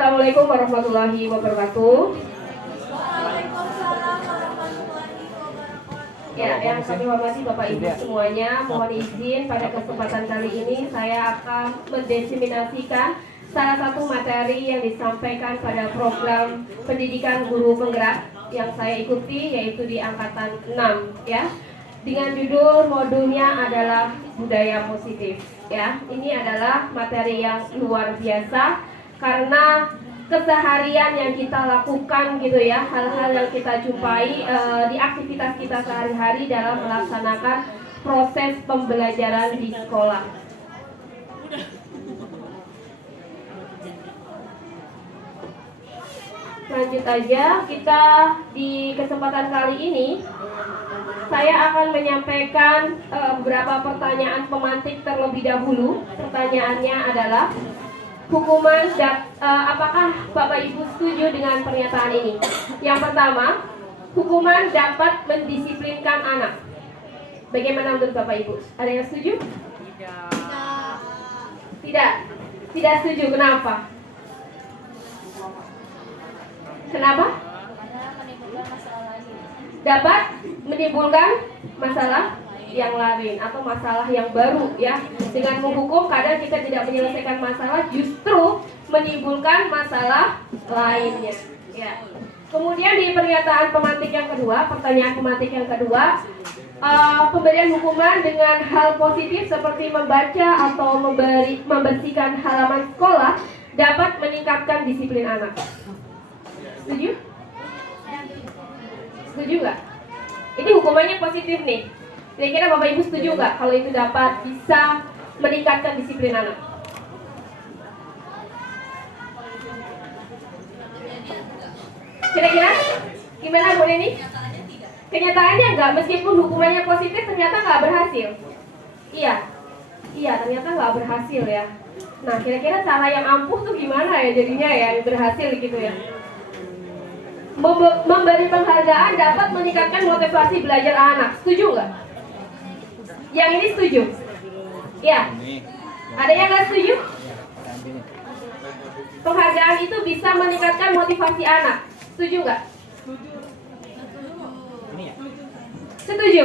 Assalamualaikum warahmatullahi wabarakatuh. Ya, yang kami hormati Bapak Ibu semuanya, mohon izin pada kesempatan kali ini saya akan mendiseminasikan salah satu materi yang disampaikan pada program pendidikan guru penggerak yang saya ikuti, yaitu di angkatan 6 ya. Dengan judul modulnya adalah budaya positif ya. Ini adalah materi yang luar biasa karena keseharian yang kita lakukan gitu ya, hal-hal yang kita jumpai di aktivitas kita sehari-hari dalam melaksanakan proses pembelajaran di sekolah. Lanjut aja, kita di kesempatan kali ini saya akan menyampaikan beberapa pertanyaan pemantik terlebih dahulu. Pertanyaannya adalah apakah Bapak Ibu setuju dengan pernyataan ini? Yang pertama, hukuman dapat mendisiplinkan anak. Bagaimana menurut Bapak Ibu? Ada yang setuju? Tidak. Tidak setuju. Kenapa? Kenapa? Dapat menimbulkan masalah yang lain atau masalah yang baru ya. Dengan menghukum kadang kita tidak menyelesaikan masalah, justru menimbulkan masalah lainnya ya. Kemudian di pernyataan pemantik yang kedua, pertanyaan pemantik yang kedua, pemberian hukuman dengan hal positif seperti membaca atau membersihkan halaman sekolah dapat meningkatkan disiplin anak. Setuju? Setuju nggak? Ini hukumannya positif nih. Kira-kira Bapak Ibu setuju nggak kalau itu dapat bisa meningkatkan disiplin anak? Kira-kira gimana Bu Neni? Kenyataannya enggak, meskipun hukumannya positif ternyata nggak berhasil. Iya ternyata nggak berhasil ya. Nah kira-kira cara yang ampuh tuh gimana ya jadinya ya yang berhasil gitu ya? Memberi penghargaan dapat meningkatkan motivasi belajar anak. Setuju nggak? Yang ini setuju? Ya. Ada yang nggak setuju? Penghargaan itu bisa meningkatkan motivasi anak. Setuju nggak? Setuju?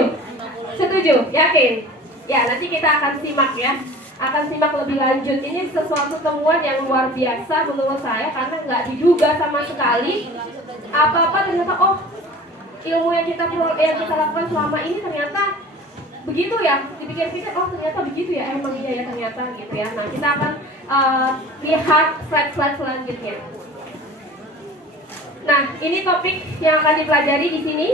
Setuju? Yakin? Ya, nanti kita akan simak ya. Akan simak lebih lanjut. Ini sesuatu temuan yang luar biasa menurut saya karena nggak diduga sama sekali. Apa-apa ternyata ilmu yang kita lakukan selama ini ternyata begitu ya. Dipikir-pikir ternyata begitu ya, emang iya ya ternyata gitu ya. Nah kita akan lihat slide-slide selanjutnya. Nah ini topik yang akan dipelajari di sini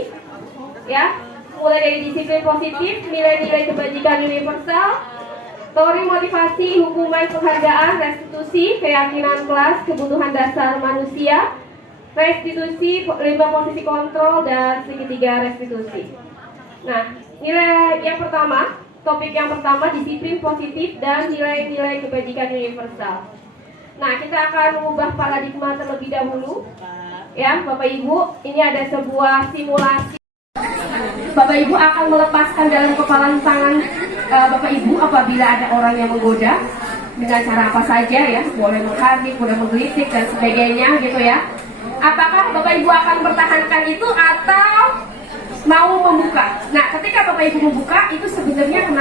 ya. Mulai dari disiplin positif, nilai-nilai kebajikan universal, teori motivasi, hukuman penghargaan, restitusi, keyakinan kelas, kebutuhan dasar manusia, restitusi, 5 posisi kontrol, dan segitiga restitusi. Nah, nilai yang pertama, topik yang pertama, disiplin positif dan nilai-nilai kebajikan universal. Nah, kita akan mengubah paradigma terlebih dahulu. Ya, Bapak Ibu, ini ada sebuah simulasi. Bapak Ibu akan melepaskan dalam kepalan tangan Bapak Ibu apabila ada orang yang menggoda dengan cara apa saja ya, boleh menghardik, boleh menggelitik dan sebagainya gitu ya. Apakah Bapak Ibu akan mempertahankan itu atau mau membuka? Nah, ketika Bapak Ibu membuka itu sebenarnya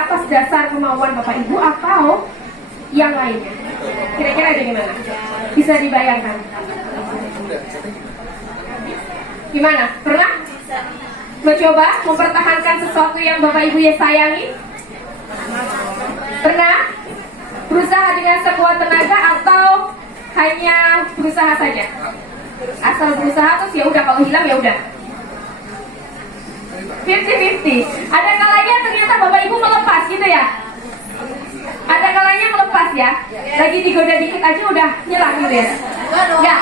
atas dasar kemauan Bapak Ibu atau yang lainnya? Kira-kira bagaimana? Bisa dibayangkan? Gimana? Pernah? Mencoba mempertahankan sesuatu yang Bapak Ibu ya sayangi? Pernah? Berusaha dengan sekuat tenaga atau hanya berusaha saja? Asal berusaha terus ya udah, kalau hilang ya udah. 50-50. Ada kalanya ternyata Bapak Ibu melepas gitu ya? Ada kalanya melepas ya? Lagi digoda dikit aja udah nyerah gitu ya? Enggak?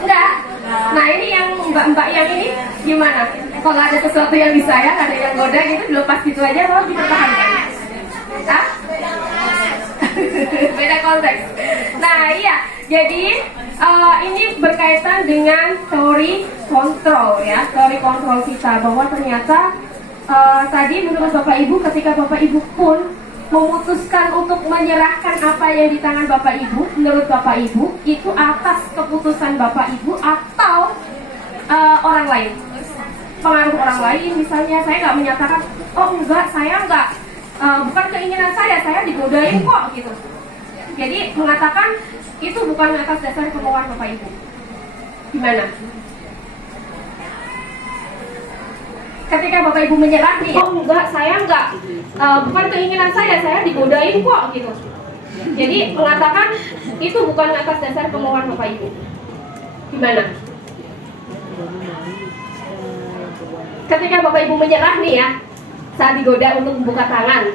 Enggak? Nah ini yang mbak-mbak yang ini gimana? Kalau ada sesuatu yang disayang, ada yang goda gitu, dilepas gitu aja atau dipertahankan? Hah? Beda konteks. Nah iya, jadi ini berkaitan dengan teori kontrol ya, teori kontrol kita, bahwa ternyata tadi menurut Bapak Ibu ketika Bapak Ibu pun memutuskan untuk menyerahkan apa yang di tangan Bapak Ibu, menurut Bapak Ibu itu atas keputusan Bapak Ibu atau orang lain, pengaruh orang lain. Misalnya saya nggak menyatakan, oh enggak, saya enggak, bukan keinginan saya digodain kok gitu. Jadi mengatakan itu bukan atas dasar kemauan Bapak Ibu. Gimana? Ketika Bapak Ibu menyerah nih, oh enggak, saya enggak, bukan keinginan saya digodain kok gitu. Jadi mengatakan itu bukan atas dasar kemauan Bapak Ibu. Gimana? Ketika Bapak Ibu menyerah nih ya, saat digoda untuk membuka tangan,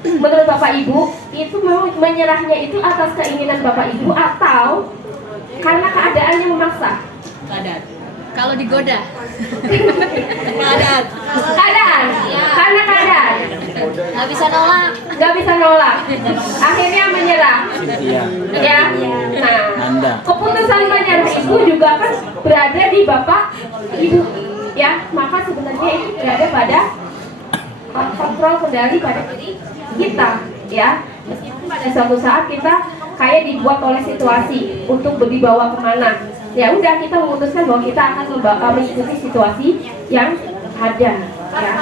menurut Bapak Ibu itu memang menyerahnya itu atas keinginan Bapak Ibu atau karena keadaannya memaksa? Keadaan. Kalau digoda. Keadaan. Karena keadaan. Nggak bisa nolak. Akhirnya menyerah. Ya. Nah, keputusan menyerah itu juga kan berada di Bapak Ibu. Ya, maka sebenarnya itu berada pada kontrol kendali pada diri kita. Ya, meskipun pada suatu saat kita kayak dibuat oleh situasi untuk dibawa kemana. Ya udah, kita memutuskan bahwa kita akan mengikuti situasi yang ada ya.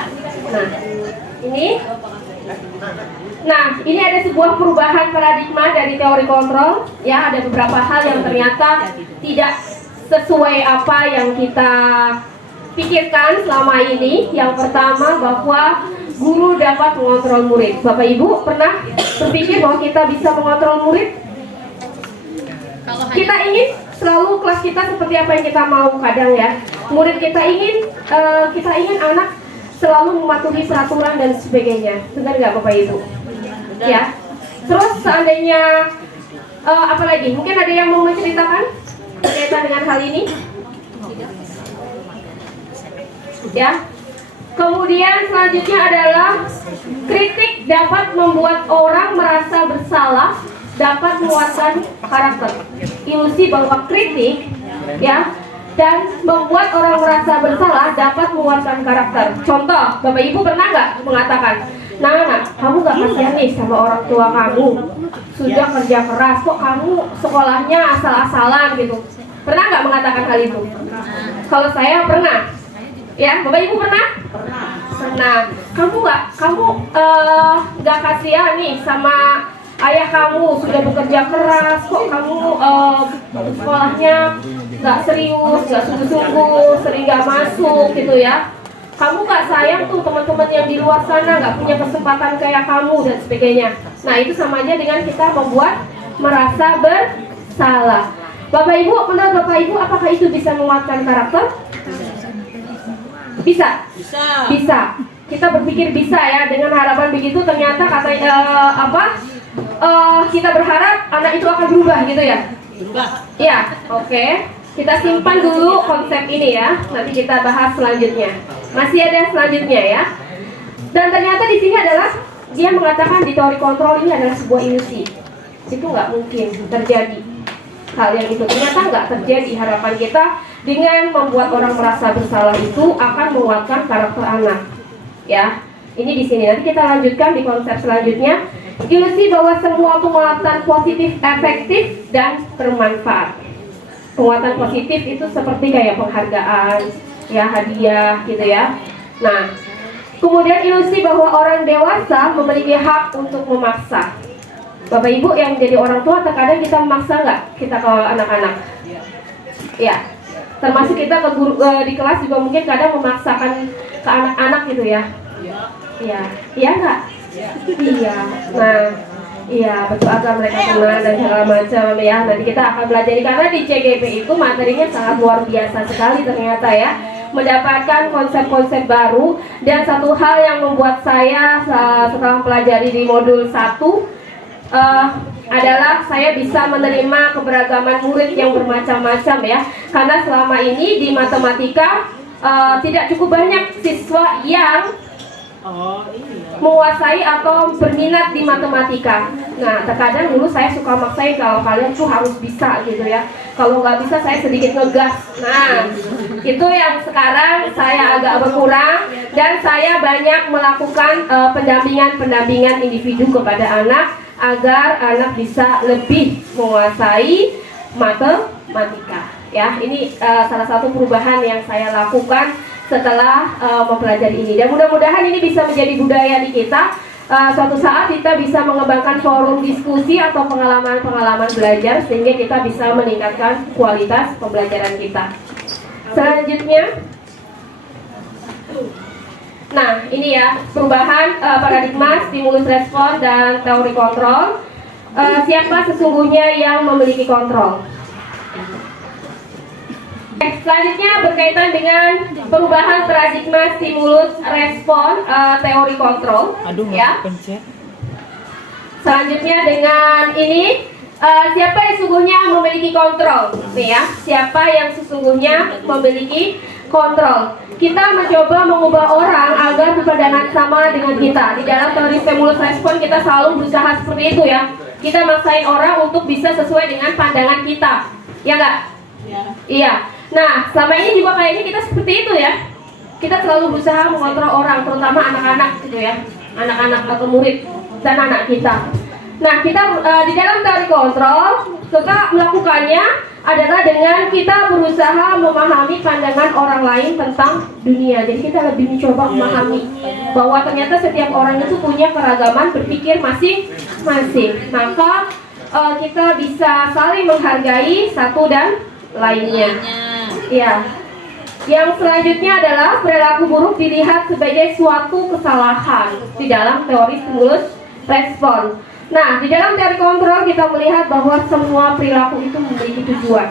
Ini ada sebuah perubahan paradigma dari teori kontrol ya. Ada beberapa hal yang ternyata tidak sesuai apa yang kita pikirkan selama ini. Yang pertama, bahwa guru dapat mengontrol murid. Bapak Ibu pernah berpikir bahwa kita bisa mengontrol murid? Kita ingin selalu kelas kita seperti apa yang kita mau kadang ya. Murid kita ingin anak selalu mematuhi peraturan dan sebagainya. Benar nggak Bapak Ibu? Ya. Terus seandainya apa lagi? Mungkin ada yang mau menceritakan berkaitan dengan hal ini? Ya. Kemudian selanjutnya adalah kritik dapat membuat orang merasa bersalah, dapat menguatkan karakter. Ilusi bahwa kritik ya dan membuat orang merasa bersalah dapat menguatkan karakter. Contoh, Bapak Ibu pernah nggak mengatakan, nah, kamu nggak kasihan nih sama orang tua kamu, sudah kerja keras, kok kamu sekolahnya asal-asalan gitu. Pernah nggak mengatakan hal itu? Kalau saya pernah. Ya, Bapak Ibu pernah? Pernah. Kamu nggak kasihan nih sama ayah kamu, sudah bekerja keras, kok kamu sekolahnya nggak serius, nggak sungguh-sungguh, sering nggak masuk gitu ya. Kamu nggak sayang tuh teman-teman yang di luar sana nggak punya kesempatan kayak kamu dan sebagainya. Nah, itu sama aja dengan kita membuat merasa bersalah. Bapak Ibu, menurut Bapak Ibu apakah itu bisa menguatkan karakter? Bisa. Kita berpikir bisa ya, dengan harapan begitu ternyata kita berharap anak itu akan berubah gitu ya. Ya, oke. Kita simpan dulu konsep ini ya. Nanti kita bahas selanjutnya. Masih ada selanjutnya ya. Dan ternyata di sini adalah dia mengatakan di teori kontrol ini adalah sebuah ilusi. Itu nggak mungkin terjadi hal yang itu. Ternyata nggak terjadi. Harapan kita dengan membuat orang merasa bersalah itu akan menguatkan karakter anak. Ya, ini di sini. Nanti kita lanjutkan di konsep selanjutnya. Ilusi bahwa semua penguatan positif efektif dan bermanfaat. Penguatan positif itu seperti kayak penghargaan, ya hadiah gitu ya. Nah, kemudian ilusi bahwa orang dewasa memiliki hak untuk memaksa. Bapak Ibu yang jadi orang tua terkadang kita memaksa nggak kita ke anak-anak? Ya, termasuk kita ke guru di kelas juga mungkin kadang memaksakan ke anak-anak gitu ya. Iya nggak? Iya. Nah, iya betul, agar mereka tenang dan segala macam ya. Nanti kita akan belajar karena di CGP itu materinya sangat luar biasa sekali ternyata ya. Mendapatkan konsep-konsep baru, dan satu hal yang membuat saya setelah pelajari di modul 1 adalah saya bisa menerima keberagaman murid yang bermacam-macam ya. Karena selama ini di matematika tidak cukup banyak siswa yang menguasai atau berminat di matematika. Nah, terkadang dulu saya suka maksain kalau kalian tuh harus bisa gitu ya. Kalau nggak bisa saya sedikit ngegas. Nah, itu yang sekarang saya agak berkurang dan saya banyak melakukan pendampingan individu kepada anak agar anak bisa lebih menguasai matematika. Ya, ini salah satu perubahan yang saya lakukan setelah mempelajari ini. Dan mudah-mudahan ini bisa menjadi budaya di kita. Suatu saat kita bisa mengembangkan forum diskusi atau pengalaman-pengalaman belajar sehingga kita bisa meningkatkan kualitas pembelajaran kita. Selanjutnya, nah ini ya perubahan paradigma, stimulus respon dan teori kontrol. Siapa sesungguhnya yang memiliki kontrol? Selanjutnya berkaitan dengan perubahan paradigma, stimulus, respon, teori kontrol. Ya. Selanjutnya dengan ini siapa yang sesungguhnya memiliki kontrol? Nih ya, siapa yang sesungguhnya memiliki kontrol? Kita mencoba mengubah orang agar berpandangan sama dengan kita. Di dalam teori stimulus respon kita selalu berusaha seperti itu ya. Kita maksain orang untuk bisa sesuai dengan pandangan kita. Ya enggak? Ya. Iya. Nah, selama ini juga kayaknya kita seperti itu ya. Kita selalu berusaha mengontrol orang, terutama anak-anak gitu ya. Anak-anak atau murid dan anak kita. Nah, kita di dalam teori kontrol, kita melakukannya adalah dengan kita berusaha memahami pandangan orang lain tentang dunia. Jadi kita lebih mencoba memahami bahwa ternyata setiap orang itu punya keragaman berpikir masing-masing. Maka kita bisa saling menghargai satu dan lainnya. Ya. Yang selanjutnya adalah perilaku buruk dilihat sebagai suatu kesalahan di dalam teori stimulus respon. Nah, di dalam teori kontrol kita melihat bahwa semua perilaku itu memiliki tujuan.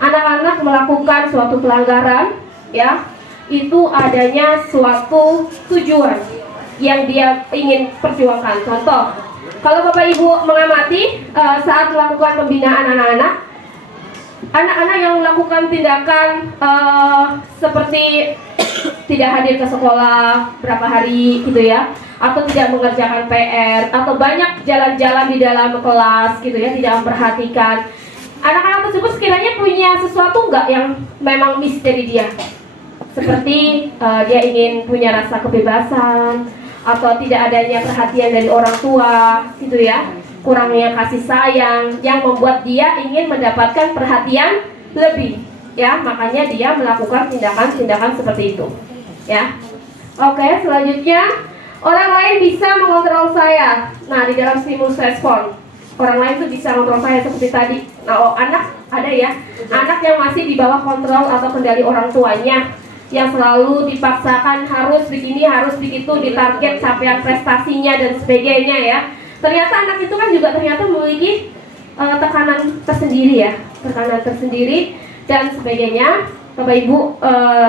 Anak-anak melakukan suatu pelanggaran, ya, itu adanya suatu tujuan yang dia ingin perjuangkan. Contoh, kalau Bapak Ibu mengamati saat melakukan pembinaan anak-anak yang melakukan tindakan seperti tidak hadir ke sekolah berapa hari gitu ya, atau tidak mengerjakan PR, atau banyak jalan-jalan di dalam kelas gitu ya, tidak memperhatikan. Anak-anak tersebut sekiranya punya sesuatu nggak yang memang miss dari dia, seperti dia ingin punya rasa kebebasan atau tidak adanya perhatian dari orang tua gitu ya, kurangnya kasih sayang yang membuat dia ingin mendapatkan perhatian lebih ya, makanya dia melakukan tindakan-tindakan seperti itu ya. Oke, selanjutnya orang lain bisa mengontrol saya. Nah, di dalam stimulus respon orang lain tuh bisa mengontrol saya seperti tadi. Nah, anak ada ya, anak yang masih di bawah kontrol atau kendali orang tuanya, yang selalu dipaksakan harus begini, harus begitu, ditarget capaian prestasinya dan sebagainya ya. Ternyata anak itu kan juga ternyata memiliki tekanan tersendiri ya, tekanan tersendiri dan sebagainya. Bapak Ibu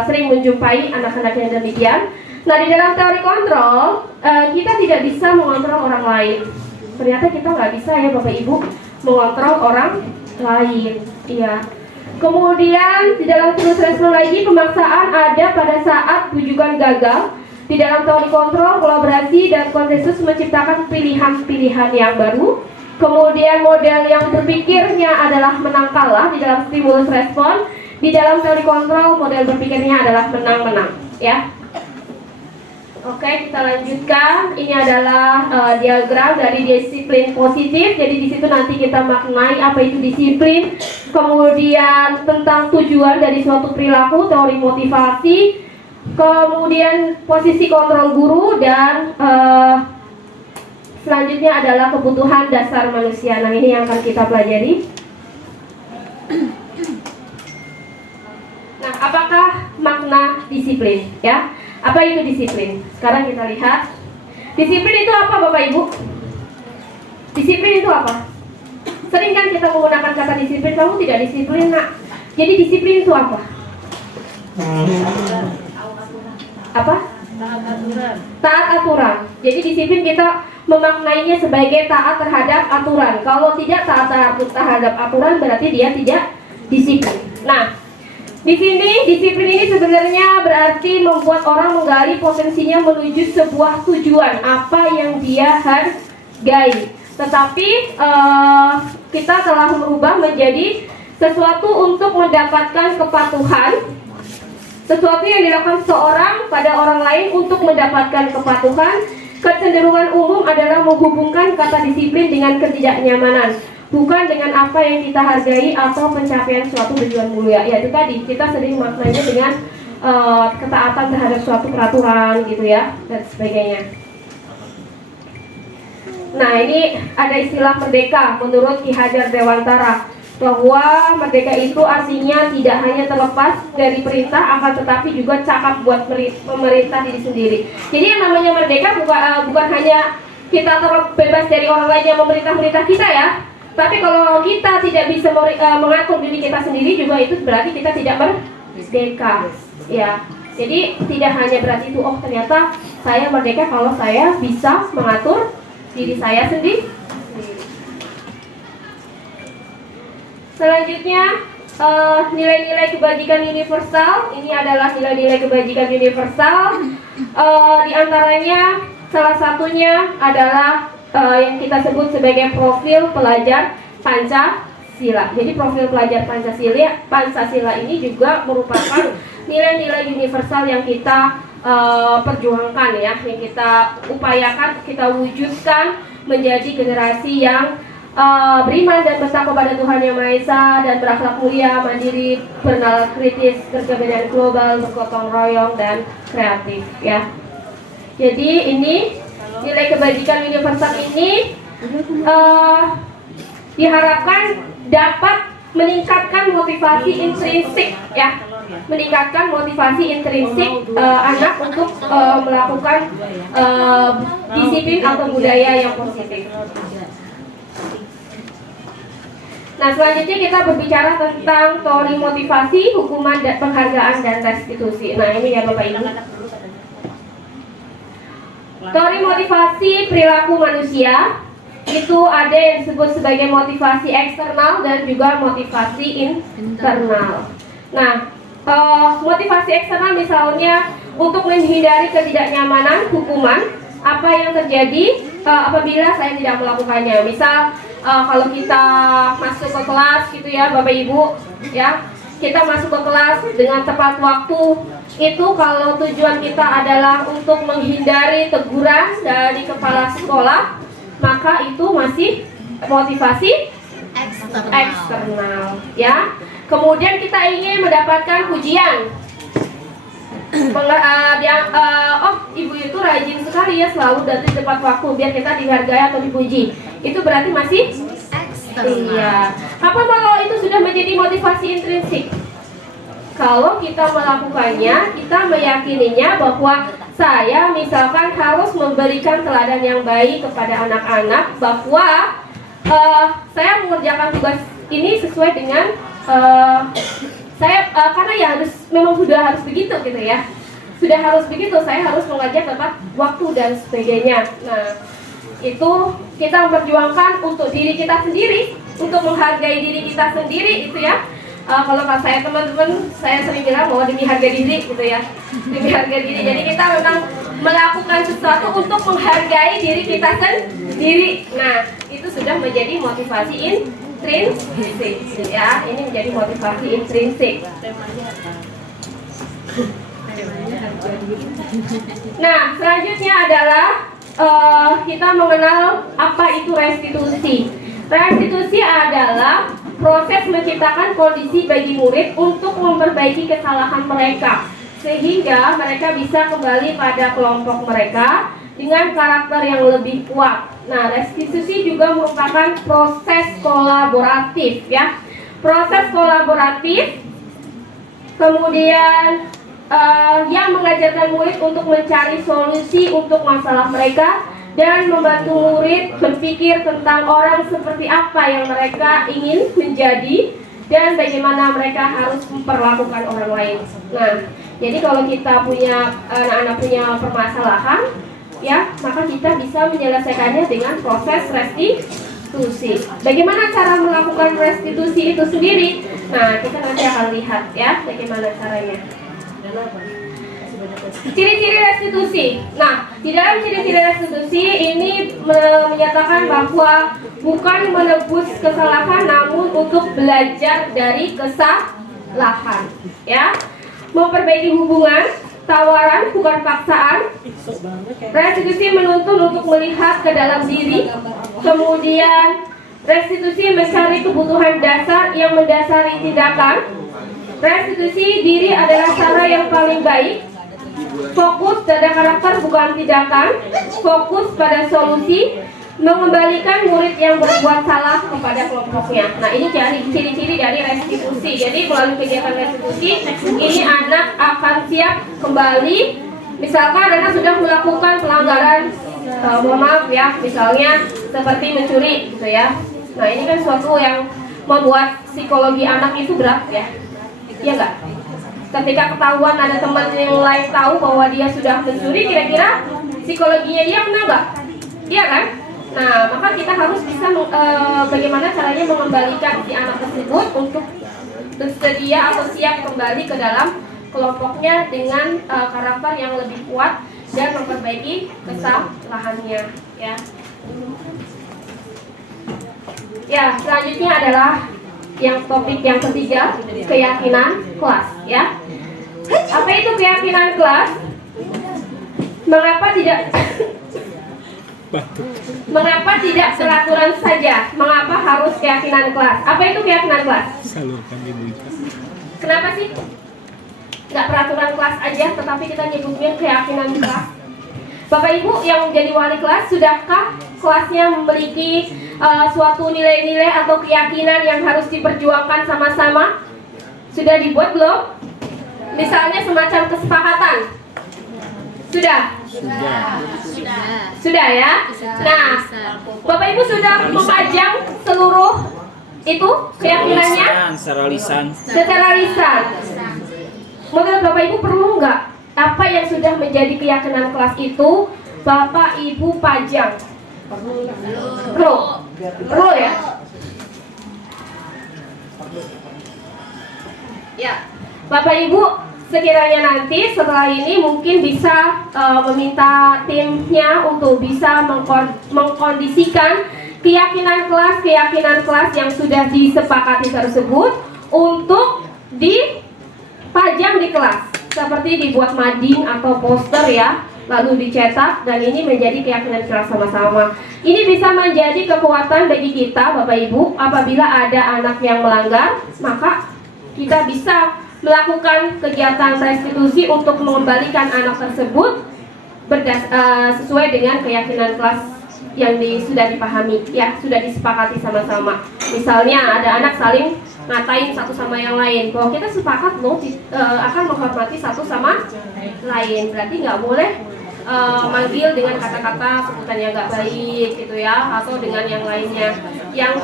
sering menjumpai anak-anak yang demikian. Nah, di dalam teori kontrol kita tidak bisa mengontrol orang lain. Ternyata kita nggak bisa ya Bapak Ibu mengontrol orang lain. Iya. Kemudian di dalam stimulus respon lagi, pemaksaan ada pada saat tujuan gagal. Di dalam teori kontrol, kolaborasi dan konsensus menciptakan pilihan-pilihan yang baru. Kemudian model yang berpikirnya adalah menang kalah di dalam stimulus respon. Di dalam teori kontrol, model berpikirnya adalah menang-menang, ya. Oke, kita lanjutkan. Ini adalah diagram dari disiplin positif. Jadi di situ nanti kita maknai apa itu disiplin. Kemudian tentang tujuan dari suatu perilaku, teori motivasi. Kemudian posisi kontrol guru dan selanjutnya adalah kebutuhan dasar manusia. Nah, ini yang akan kita pelajari. Nah, apakah makna disiplin? Ya, apa itu disiplin? Sekarang kita lihat. Disiplin itu apa, Bapak Ibu? Disiplin itu apa? Sering kan kita menggunakan kata disiplin. Kamu tidak disiplin, nak. Jadi disiplin itu apa? Apa? Taat aturan. Jadi disiplin kita memaknainya sebagai taat terhadap aturan. Kalau tidak taat terhadap aturan berarti dia tidak disiplin. Nah, Di sini disiplin ini sebenarnya berarti membuat orang menggali potensinya menuju sebuah tujuan apa yang dia hargai. Tetapi kita telah merubah menjadi sesuatu untuk mendapatkan kepatuhan, sesuatu yang dilakukan seseorang pada orang lain untuk mendapatkan kepatuhan. Kecenderungan umum adalah menghubungkan kata disiplin dengan ketidaknyamanan, bukan dengan apa yang kita hargai atau pencapaian suatu tujuan mulia. Ya itu tadi, kita sering maknanya dengan ketaatan terhadap suatu peraturan gitu ya, dan sebagainya. Nah ini ada istilah merdeka menurut Ki Hajar Dewantara, bahwa merdeka itu artinya tidak hanya terlepas dari perintah, akan tetapi juga cakap buat memerintah diri sendiri. Jadi yang namanya merdeka bukan hanya kita terbebas dari orang lain yang memerintah kita ya, tapi kalau kita tidak bisa mengatur diri kita sendiri juga itu berarti kita tidak merdeka ya. Jadi tidak hanya berarti itu, oh ternyata saya merdeka kalau saya bisa mengatur diri saya sendiri. Selanjutnya nilai-nilai kebajikan universal. Ini adalah nilai-nilai kebajikan universal. Di antaranya salah satunya adalah yang kita sebut sebagai profil pelajar Pancasila. Jadi profil pelajar Pancasila ini juga merupakan nilai-nilai universal yang kita perjuangkan ya, yang kita upayakan, kita wujudkan menjadi generasi yang beriman dan bertakwa pada Tuhan Yang Maha Esa dan berakhlak mulia, mandiri, bernalar kritis, berkepentingan global, bergotong royong dan kreatif ya. Jadi ini nilai kebajikan universal ini diharapkan dapat meningkatkan motivasi intrinsik ya, meningkatkan motivasi intrinsik anak untuk melakukan disiplin atau budaya yang positif. Nah selanjutnya kita berbicara tentang teori motivasi, hukuman, dan penghargaan dan restitusi. Nah ini ya Bapak Ibu. Teori motivasi perilaku manusia itu ada yang disebut sebagai motivasi eksternal dan juga motivasi internal. Nah motivasi eksternal misalnya untuk menghindari ketidaknyamanan, hukuman, apa yang terjadi apabila saya tidak melakukannya. Misal kalau kita masuk ke kelas gitu ya Bapak Ibu ya, kita masuk ke kelas dengan tepat waktu, itu kalau tujuan kita adalah untuk menghindari teguran dari kepala sekolah, maka itu masih motivasi eksternal ya. Kemudian kita ingin mendapatkan pujian, oh ibu itu rajin sekali ya, selalu datang tepat waktu biar kita dihargai atau dipuji, itu berarti masih eksternal. Iya. Apa kalau itu sudah menjadi motivasi intrinsik? Kalau kita melakukannya, kita meyakininya bahwa saya misalkan harus memberikan teladan yang baik kepada anak-anak, bahwa saya mengerjakan tugas ini sesuai dengan saya karena ya harus, memang sudah harus begitu gitu ya, sudah harus begitu, saya harus mengajar tepat waktu dan sebagainya. Nah itu kita memperjuangkan untuk diri kita sendiri, untuk menghargai diri kita sendiri itu ya. Kalau saya teman-teman, saya sering bilang bahwa demi harga diri gitu ya, demi harga diri. Jadi kita memang melakukan sesuatu untuk menghargai diri kita sendiri. Nah itu sudah menjadi motivasi intrinsik ya, ini menjadi motivasi intrinsik. Nah selanjutnya adalah kita mengenal apa itu restitusi. Restitusi adalah proses menciptakan kondisi bagi murid untuk memperbaiki kesalahan mereka sehingga mereka bisa kembali pada kelompok mereka dengan karakter yang lebih kuat. Nah, restitusi juga merupakan proses kolaboratif ya. Proses kolaboratif kemudian yang mengajarkan murid untuk mencari solusi untuk masalah mereka dan membantu murid berpikir tentang orang seperti apa yang mereka ingin menjadi dan bagaimana mereka harus memperlakukan orang lain. Nah, jadi kalau kita punya anak-anak punya permasalahan, ya, maka kita bisa menyelesaikannya dengan proses restitusi. Bagaimana cara melakukan restitusi itu sendiri? Nah, kita nanti akan lihat ya bagaimana caranya. Ciri-ciri restitusi. Nah, di dalam ciri-ciri restitusi ini menyatakan bahwa bukan menebus kesalahan, namun untuk belajar dari kesalahan. Ya, memperbaiki hubungan, tawaran bukan paksaan. Restitusi menuntun untuk melihat ke dalam diri. Kemudian restitusi mencari kebutuhan dasar yang mendasari tindakan. Restitusi diri adalah cara yang paling baik. Fokus pada karakter bukan tindakan. Fokus pada solusi. Mengembalikan murid yang berbuat salah kepada kelompoknya. Nah, ini ciri-ciri dari restitusi. Jadi melalui kegiatan restitusi, ini anak akan siap kembali. Misalkan anak sudah melakukan pelanggaran, mohon maaf ya, misalnya seperti mencuri, gitu ya. Nah, ini kan suatu yang membuat psikologi anak itu berat ya. Iya nggak? Ketika ketahuan ada teman yang lain tahu bahwa dia sudah mencuri, kira-kira psikologinya dia kena nggak? Iya kan? Nah, maka kita harus bisa bagaimana caranya mengembalikan si anak tersebut untuk bersedia atau siap kembali ke dalam kelompoknya dengan karakter yang lebih kuat dan memperbaiki kesalahannya. Ya. Ya, selanjutnya adalah yang topik yang ketiga, keyakinan kelas. Ya. Apa itu keyakinan kelas? Mengapa tidak peraturan saja? Mengapa harus keyakinan kelas? Apa itu keyakinan kelas? Kenapa sih? Nggak peraturan kelas aja, tetapi kita nyebutnya keyakinan kelas. Bapak Ibu yang menjadi wali kelas, sudahkah kelasnya memiliki suatu nilai-nilai atau keyakinan yang harus diperjuangkan sama-sama? Sudah dibuat belum? Misalnya semacam kesepakatan. Sudah? Sudah ya? Nah, Bapak Ibu sudah memajang seluruh itu keyakinannya? Secara lisan. Menurut Bapak Ibu perlu nggak apa yang sudah menjadi keyakinan kelas itu Bapak Ibu pajang? Perlu ya? Ya, Bapak Ibu sekiranya nanti setelah ini mungkin bisa meminta timnya untuk bisa mengkondisikan keyakinan kelas yang sudah disepakati tersebut untuk dipajang di kelas, seperti dibuat mading atau poster ya, lalu dicetak, dan ini menjadi keyakinan kelas sama-sama. Ini bisa menjadi kekuatan bagi kita Bapak Ibu apabila ada anak yang melanggar, maka kita bisa melakukan kegiatan restitusi untuk mengembalikan anak tersebut sesuai dengan keyakinan kelas yang sudah dipahami ya, sudah disepakati sama-sama. Misalnya ada anak saling ngatain satu sama yang lain, bahwa kita sepakat loh akan menghormati satu sama lain, berarti nggak boleh manggil dengan kata-kata sebutan yang nggak baik gitu ya, atau dengan yang lainnya yang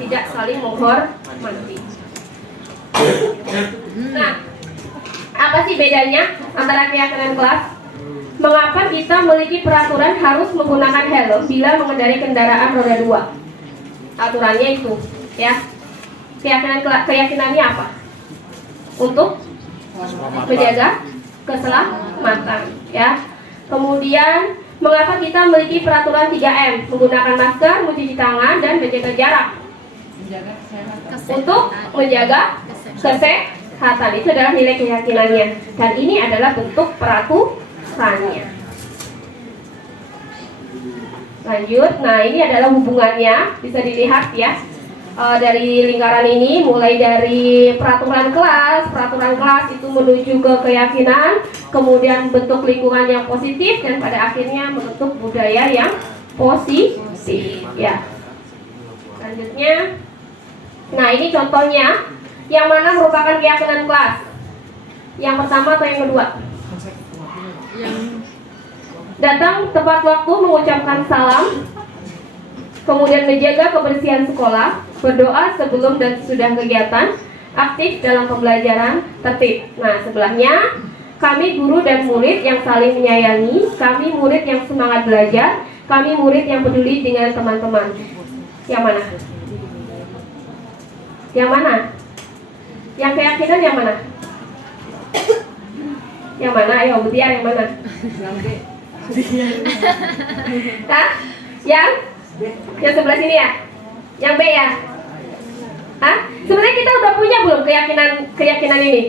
tidak saling menghormati. Nah, apa sih bedanya antara keyakinan kelas? Mengapa kita memiliki peraturan harus menggunakan helm bila mengendarai kendaraan roda 2? Aturannya itu, ya. Keyakinannya apa? Untuk menjaga keselamatan, ya. Kemudian, mengapa kita memiliki peraturan 3M? Menggunakan masker, mencuci tangan, dan menjaga jarak. Untuk menjaga kesehatan, itu adalah nilai keyakinannya, dan ini adalah bentuk peraturannya. Lanjut, nah ini adalah hubungannya, bisa dilihat ya dari lingkaran ini, mulai dari peraturan kelas itu menuju ke keyakinan, kemudian bentuk lingkungan yang positif, dan pada akhirnya membentuk budaya yang positif ya. Selanjutnya, nah ini contohnya. Yang mana merupakan keyakinan kelas? Yang pertama atau yang kedua? Datang tepat waktu, mengucapkan salam, kemudian menjaga kebersihan sekolah, berdoa sebelum dan sesudah kegiatan, aktif dalam pembelajaran, tertib. Nah, sebelahnya, kami guru dan murid yang saling menyayangi, kami murid yang semangat belajar, kami murid yang peduli dengan teman-teman. Yang mana? Yang mana? Yang keyakinan yang mana? Yang mana? Ayo, Butiar yang mana? Hah? Yang sebelah sini ya? Yang B ya? Hah? Sebenarnya kita udah punya belum keyakinan ini?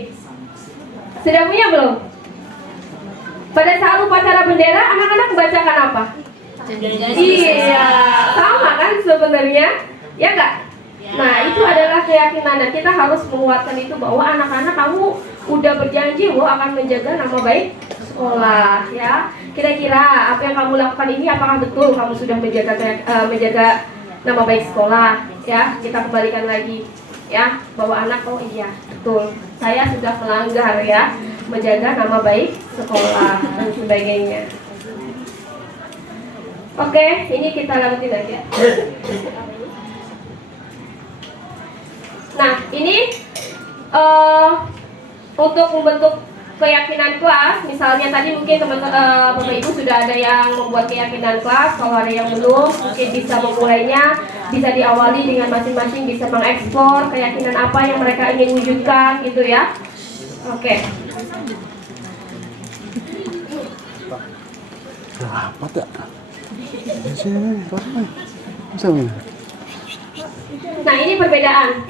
Sudah punya belum? Pada saat upacara bendera, anak-anak membacakan apa? Iya, sama kan sebenarnya, ya enggak? Nah, itu adalah keyakinan dan kita harus menguatkan itu bahwa anak-anak kamu udah berjanji loh akan menjaga nama baik sekolah, ya. Kira-kira apa yang kamu lakukan ini apakah betul kamu sudah menjaga nama baik sekolah, ya? Kita kembalikan lagi, ya, bahwa anak oh iya betul, saya sudah melanggar ya, menjaga nama baik sekolah dan sebagainya. Oke, ini kita lanjutin aja. Nah, ini untuk membentuk keyakinan kelas, misalnya tadi mungkin teman-teman Bapak Ibu sudah ada yang membuat keyakinan kelas. Kalau ada yang belum, mungkin bisa memulainya, bisa diawali dengan masing-masing bisa mengeksplor keyakinan apa yang mereka ingin wujudkan, gitu ya. Oke. Rapat ya? Sini, rapat. Sama. Nah, ini perbedaan.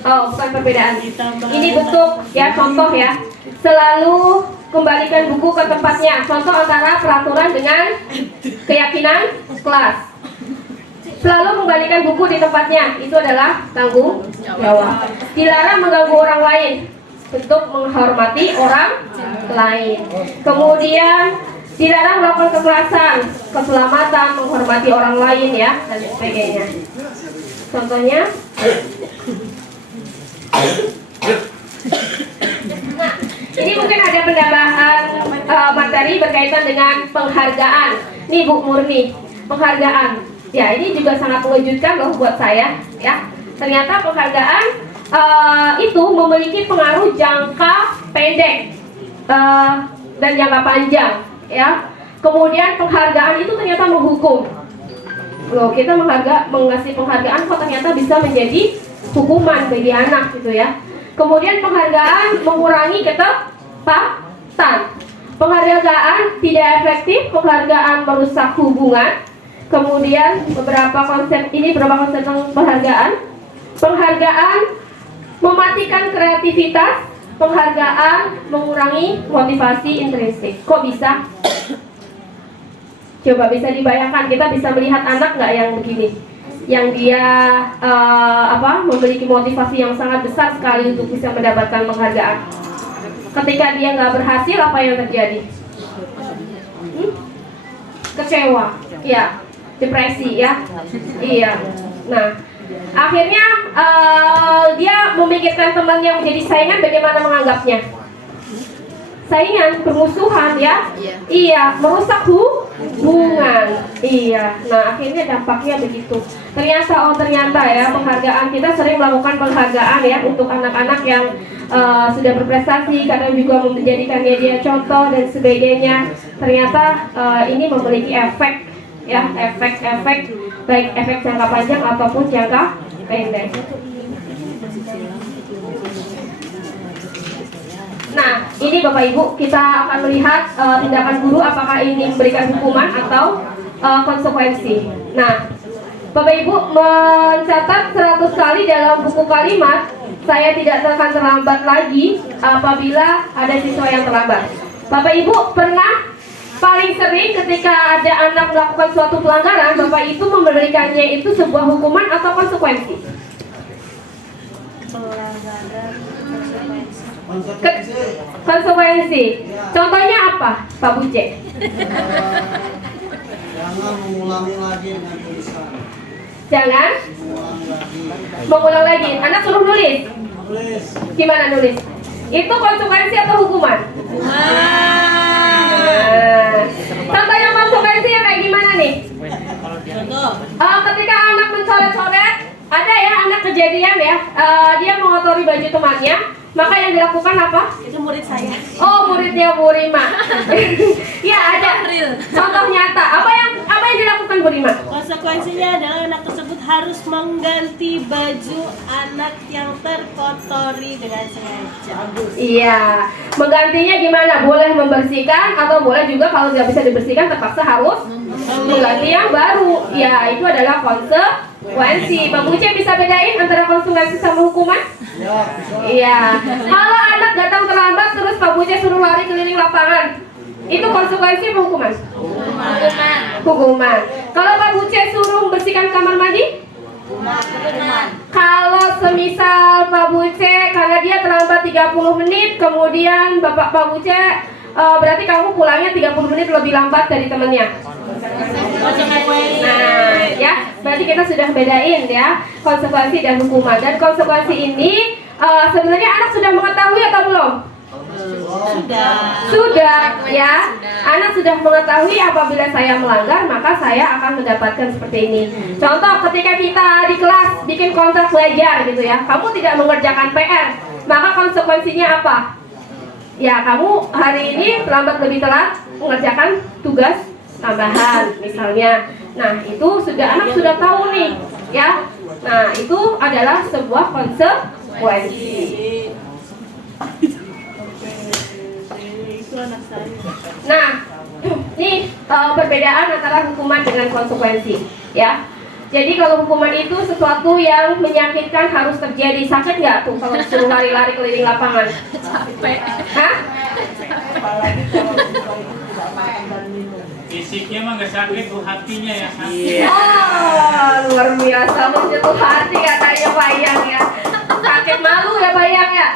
Bukan perbedaan. Ini bentuk ya, contoh ya. Selalu kembalikan buku ke tempatnya. Contoh antara peraturan dengan keyakinan kelas. Selalu kembalikan buku di tempatnya. Itu adalah tanggung jawab. Dilarang mengganggu orang lain. Bentuk menghormati orang lain. Kemudian dilarang melakukan kekerasan, keselamatan, menghormati orang lain ya, dan sebagainya. Contohnya, nah, ini mungkin ada penambahan materi berkaitan dengan penghargaan. Nih Bu Murni, penghargaan. Ya, ini juga sangat mengejutkan loh buat saya. Ya, ternyata penghargaan itu memiliki pengaruh jangka pendek dan jangka panjang. Ya, kemudian penghargaan itu ternyata menghukum. Loh, kita mengasih penghargaan kok ternyata bisa menjadi hukuman bagi anak gitu ya. Kemudian penghargaan mengurangi ketepatan. Penghargaan tidak efektif, penghargaan merusak hubungan. Kemudian beberapa konsep tentang penghargaan. Penghargaan mematikan kreativitas. Penghargaan mengurangi motivasi intrinsik. Kok bisa? Coba bisa dibayangkan, kita bisa melihat anak nggak yang begini, yang dia memiliki motivasi yang sangat besar sekali untuk bisa mendapatkan penghargaan. Ketika dia nggak berhasil, apa yang terjadi? Kecewa, ya, depresi, ya, iya. Nah, akhirnya dia memikirkan teman yang menjadi saingan, bagaimana menganggapnya? Saingan, permusuhan ya? Iya, merusak hubungan. Iya. Nah, akhirnya dampaknya begitu. Ternyata ya penghargaan, kita sering melakukan penghargaan ya untuk anak-anak yang sudah berprestasi, kadang juga menjadikannya dia contoh dan sebagainya. Ternyata ini memiliki efek ya, efek baik efek jangka panjang ataupun jangka pendek. Nah, ini Bapak Ibu, kita akan melihat tindakan guru apakah ini memberikan hukuman atau konsekuensi. Nah, Bapak Ibu mencatat 100 kali dalam buku kalimat, saya tidak akan terlambat lagi apabila ada siswa yang terlambat. Bapak Ibu pernah paling sering ketika ada anak melakukan suatu pelanggaran, Bapak itu memberikannya itu sebuah hukuman atau konsekuensi? Konsekuensi. Contohnya apa, Pak Buce? Jangan mengulangi lagi dengan tulisan. Jangan mengulang lagi. Anak suruh nulis. Tulis. Gimana nulis? Itu konsekuensi atau hukuman? Contoh yang konsekuensi yang kayak gimana nih? Ketika anak mencoret-coret, ada ya anak kejadian ya, dia mengotori baju temannya. maka yang dilakukan apa? Itu murid saya. Oh, muridnya Bu Rima. Ya, ada Real. contoh nyata. Apa yang dilakukan Bu Rima? Konsekuensinya adalah anak tersebut harus mengganti baju anak yang terkotori dengan sengaja. Iya, menggantinya gimana? Boleh membersihkan atau boleh juga kalau tidak bisa dibersihkan terpaksa harus mengganti yang baru. Ya, itu adalah konsekuensi. Bang Buce bisa bedain antara konsekuensi sama hukuman? Iya. Kalau anak datang terlambat terus Pak Buce suruh lari keliling lapangan, itu konsekuensi apa hukuman? Hukuman. Kalau Pak Buce suruh membersihkan kamar mandi? Kalau semisal Pak Buce karena dia terlambat 30 menit, kemudian Pak Buce berarti kamu pulangnya 30 menit lebih lambat dari temannya. Nah, ya, berarti kita sudah bedain ya konsekuensi dan hukuman. Dan konsekuensi ini sebenarnya anak sudah mengetahui atau belum? Sudah, ya. Anak sudah mengetahui apabila saya melanggar maka saya akan mendapatkan seperti ini. Contoh ketika kita di kelas bikin kontrak belajar gitu ya, kamu tidak mengerjakan PR, maka konsekuensinya apa? Ya, kamu hari ini terlambat lebih telat mengerjakan tugas tambahan misalnya. Nah, itu anak sudah tahu nih, ya. Nah, itu adalah sebuah konsekuensi. Nah, nih perbedaan antara hukuman dengan konsekuensi, ya. Jadi kalau hukuman itu sesuatu yang menyakitkan harus terjadi. Sakit nggak tuh kalau suruh lari-lari keliling lapangan? Capek. Hah? Fisiknya mah nggak sakit, tuh hatinya ya sakit. Oh, luar biasa menyentuh hati katanya Bayang ya. Sakit malu ya Bayang ya.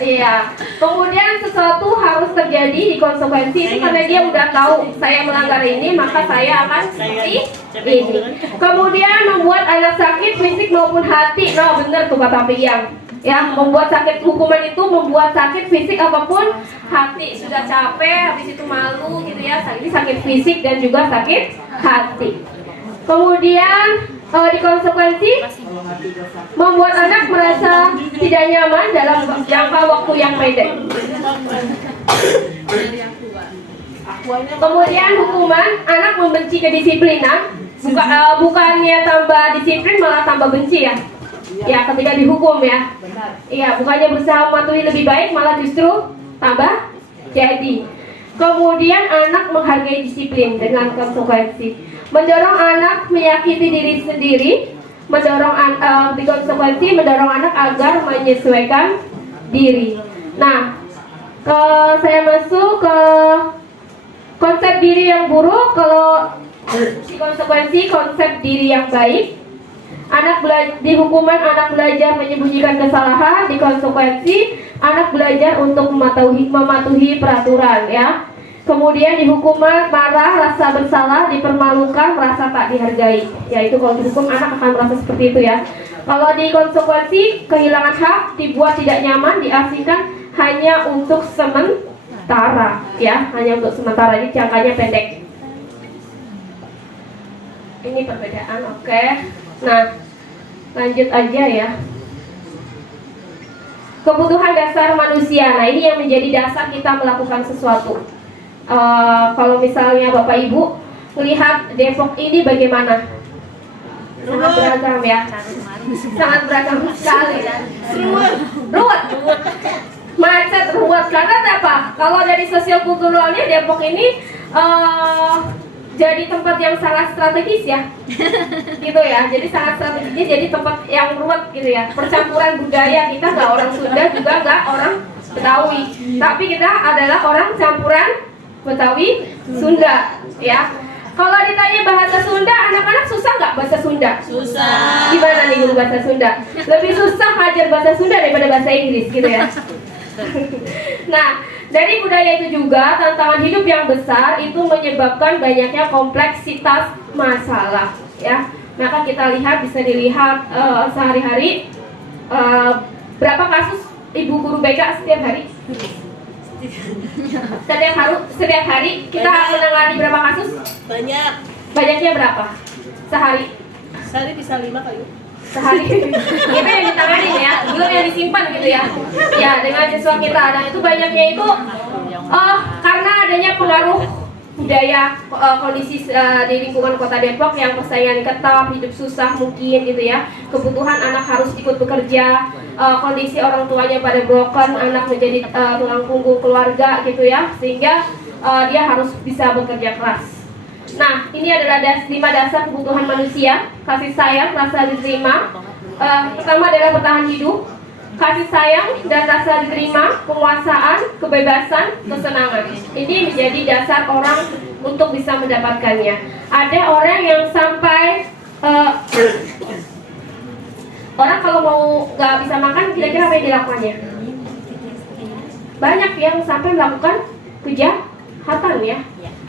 Iya. Kemudian sesuatu harus terjadi di konsekuensi itu karena dia udah tahu saya melanggar ini maka saya akan seperti ini. Kemudian membuat anak sakit fisik maupun hati. Nah, bener tuh kata Bayang. Ya, membuat sakit hukuman itu membuat sakit fisik apapun hati. Sudah capek, habis itu malu gitu ya. Sakit fisik dan juga sakit hati. Kemudian di konsekuensi membuat anak merasa tidak nyaman dalam jangka waktu yang pendek. Kemudian hukuman anak membenci kedisiplinan, bukannya tambah disiplin malah tambah benci ya. Ya, ketika dihukum ya. Iya, bukannya berusaha mematuhi lebih baik malah justru tambah jadi. Kemudian anak menghargai disiplin dengan konsekuensi. Mendorong anak menyakiti diri sendiri, di konsekuensi mendorong anak agar menyesuaikan diri. Nah, saya masuk ke konsep diri yang buruk. Kalau di konsekuensi konsep diri yang baik. Di hukuman anak belajar menyembunyikan kesalahan, di konsekuensi anak belajar untuk mematuhi peraturan ya. Kemudian di hukuman marah, rasa bersalah, dipermalukan, merasa tak dihargai. Yaitu kalau dihukum anak akan merasa seperti itu ya. Kalau di konsekuensi kehilangan hak, dibuat tidak nyaman, diasingkan hanya untuk sementara ya, hanya untuk sementara. Jadi jangkanya pendek. Ini perbedaan, oke. Nah, lanjut aja ya. Kebutuhan dasar manusia. Nah, ini yang menjadi dasar kita melakukan sesuatu. Kalau misalnya Bapak Ibu melihat Depok ini bagaimana? Sangat beragam ya. Sangat beragam sekali. Ruwet. Macet, ruwet. Karena apa? Kalau dari sosial kulturalnya Depok ini jadi tempat yang sangat strategis ya, gitu ya. Jadi sangat strategis, jadi tempat yang ruwet gitu ya. Percampuran budaya, kita nggak orang Sunda juga nggak orang Betawi, tapi kita adalah orang campuran Betawi Sunda ya. Kalau ditanya bahasa Sunda, anak-anak susah nggak bahasa Sunda? Susah. Gimana nih guru bahasa Sunda? Lebih susah ngajar bahasa Sunda daripada bahasa Inggris gitu ya. Nah, dari budaya itu juga tantangan hidup yang besar itu menyebabkan banyaknya kompleksitas masalah ya. Maka kita lihat, bisa dilihat sehari-hari berapa kasus ibu guru BK setiap hari? Setiap hari kita menangani berapa kasus? Banyak. Banyaknya berapa? Sehari? Sehari bisa 5 kali. sehari itu yang ditangani ya, belum yang disimpan gitu ya. Ya, dengan siswa kita. Dan itu banyaknya itu karena adanya pengaruh budaya kondisi di lingkungan kota Depok yang persaingan ketat, hidup susah mungkin gitu ya. Kebutuhan anak harus ikut bekerja, kondisi orang tuanya pada broken, anak menjadi tulang punggung keluarga gitu ya, sehingga dia harus bisa bekerja keras. Nah, ini adalah 5 dasar kebutuhan manusia: kasih sayang, rasa diterima. Pertama adalah bertahan hidup, kasih sayang dan rasa diterima, penguasaan, kebebasan, kesenangan. Ini menjadi dasar orang untuk bisa mendapatkannya. Ada orang yang sampai orang kalau mau nggak bisa makan, kira-kira apa yang dilakukannya? Banyak yang sampai melakukan kejahatan ya.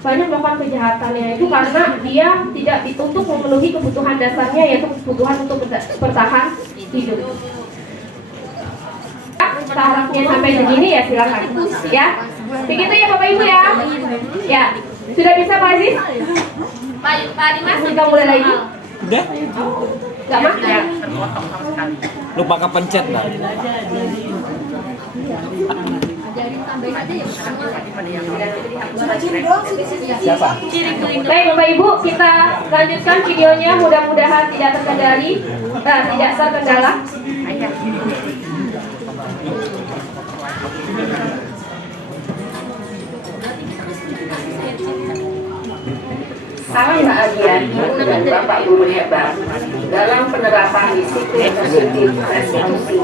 Banyak melakukan kejahatannya itu karena dia tidak untuk memenuhi kebutuhan dasarnya, yaitu kebutuhan untuk bertahan hidup. Tarafnya sampai segini ya silakan ya. Begitu ya Bapak Ibu ya. Ya, sudah bisa Pak Aziz? Pak Dimas sudah mulai lagi? Udah? Gak makan? Lupa kepencet lah. Siapa? Baik Bapak Ibu, kita lanjutkan videonya. Mudah-mudahan tidak terkendali, tidak terkendala. Salam bahagia Ibu dan Bapak Guru hebat dalam penerapan disiplin positif restitusi.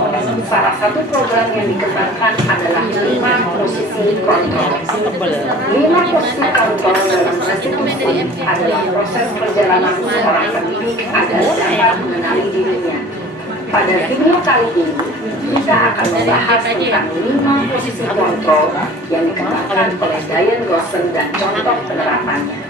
Salah satu program yang dikembangkan adalah 5 posisi kontrol. 5 posisi kontrol dalam restitusi adalah proses perjalanan seorang pendidik agar dapat mengenali dirinya. Pada video kali ini, kita akan membahas tentang 5 posisi kontrol yang dikembangkan oleh Diane Rosen dan contoh penerapannya.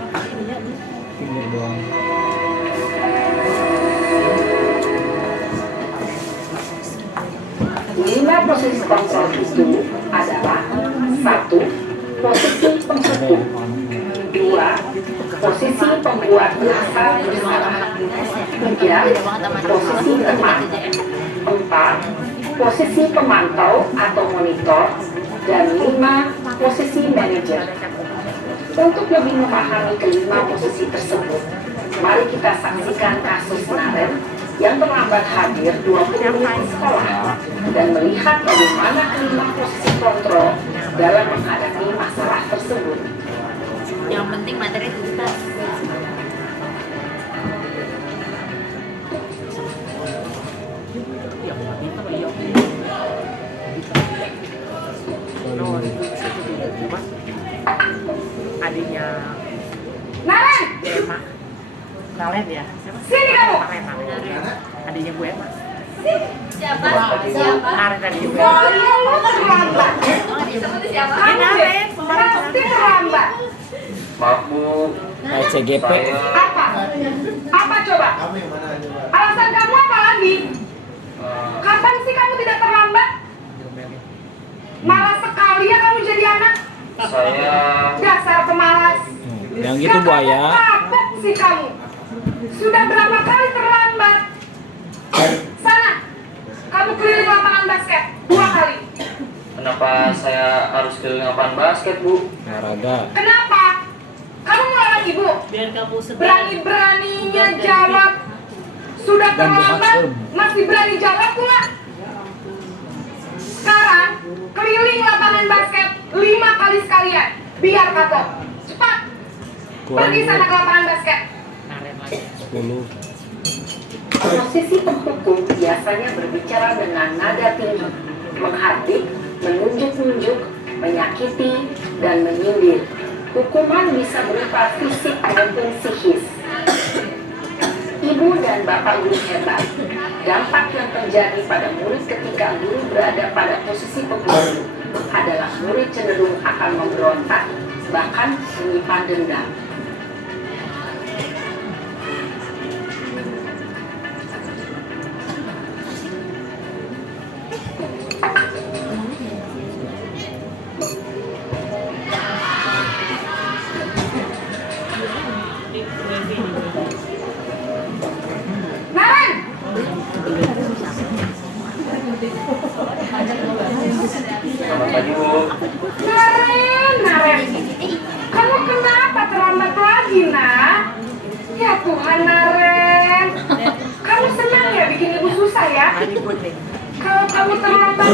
Lima posisi kontrol itu adalah: 1. Posisi penghukum, 2. Posisi pembuat merasa bersalah, 3. Posisi teman, 4. Posisi pemantau atau monitor, dan 5. Posisi manajer. Untuk lebih memahami kelima posisi tersebut, mari kita saksikan kasus Naren yang terlambat hadir 20 menit di sekolah dan melihat bagaimana kelima posisi kontrol dalam menghadapi masalah tersebut. Yang penting materi tuntas. Adiknya Naren! Bu Emma. Nalen ya? Sini kamu! Adiknya Bu Emma. Siapa? Naren tadi juga. Oh iya, lu terlambat. Seperti siapa? Naren. Pasti terlambat. Maaf Bu, CGP. Apa? Apa coba? Alasan kamu apa lagi? Kapan sih kamu tidak terlambat? Malas sekali ya kamu jadi anak. saya Dasar pemalas. Yang gitu Bu Ayah. Kapok sih kamu. Sudah berapa kali terlambat? Sana, kamu keliling lapangan basket 2 kali. kenapa saya harus keliling lapangan basket Bu? Olahraga. Kenapa? Kamu melarang ibu? Biar kamu sedang Berani-beraninya jawab. Sudah terlambat, masih berani jawab pula. Sekarang, keliling lapangan basket 5 kali sekalian. Biar kapok. Cepat. Pergi sana ke lapangan basket. 10. Posisi penghukum biasanya berbicara dengan nada tinggi, menghardik, menunjuk-nunjuk, menyakiti, dan menyindir. Hukuman bisa berupa fisik maupun psikis. Ibu dan Bapak Guru hebat, dampak yang terjadi pada murid ketika guru berada pada posisi penghukum adalah murid cenderung akan memberontak, bahkan menyimpan dendam. Naren,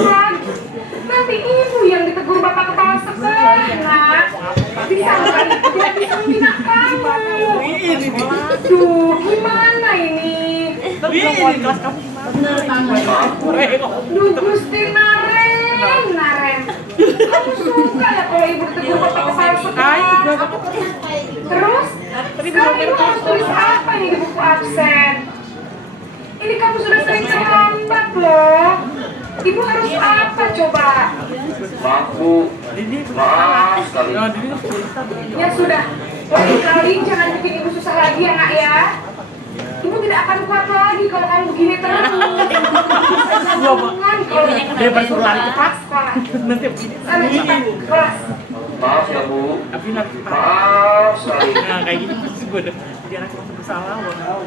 lagi. Nanti ibu yang ditegur bapak kepala sekolah, nak. Disangka ibu tidak bisa membina kamu. Duh, gimana ini? Kelas kamu Duh, Gusti Naren. Kamu suka ya kalau ibu ditegur bapak kepala sekolah? Terus, sekarang ibu harus tulis apa ini di buku absen? Ini kamu sudah sering terlambat loh. Ibu harus apa coba? Maaf Bu, maaf sekali. Ya sudah, lain kali jangan bikin ibu susah lagi ya nak ya. Ibu tidak akan kuat lagi kalau kamu begini terus. Jangan kalau daripada suruh lari ke kelas. sekolah. Nanti begini. Sana cepat, kelas. Maaf ya Bu, Tapi nanti maaf sekali. nah kayak gini gue udah jadi anak yang bersalah loh.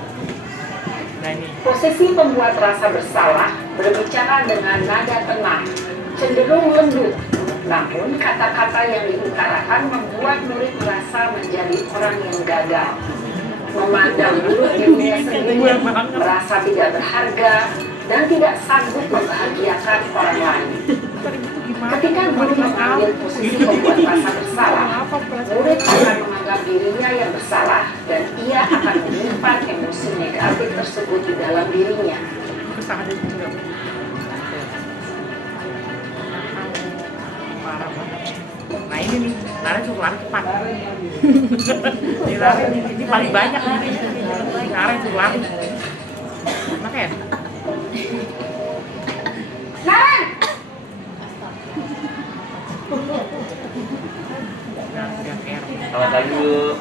Nah ini Posisi pembuat rasa bersalah berbicara dengan nada tenang, cenderung lembut. Namun kata-kata yang diutarakan membuat murid merasa menjadi orang yang gagal. Memandang buruk dirinya sendiri, merasa tidak berharga, dan tidak sanggup membahagiakan orang lain. Ketika guru mengambil posisi pembuat rasa bersalah, murid akan menganggap dirinya yang bersalah dan ia akan menyimpan emosi negatif tersebut di dalam dirinya. kesalahan itu juga parah banget. Nah ini nih, lari suruh lari cepat. Ini lari ini paling banyak nih. Lari suruh lari. Makanya Naren! Selamat pagi Bu.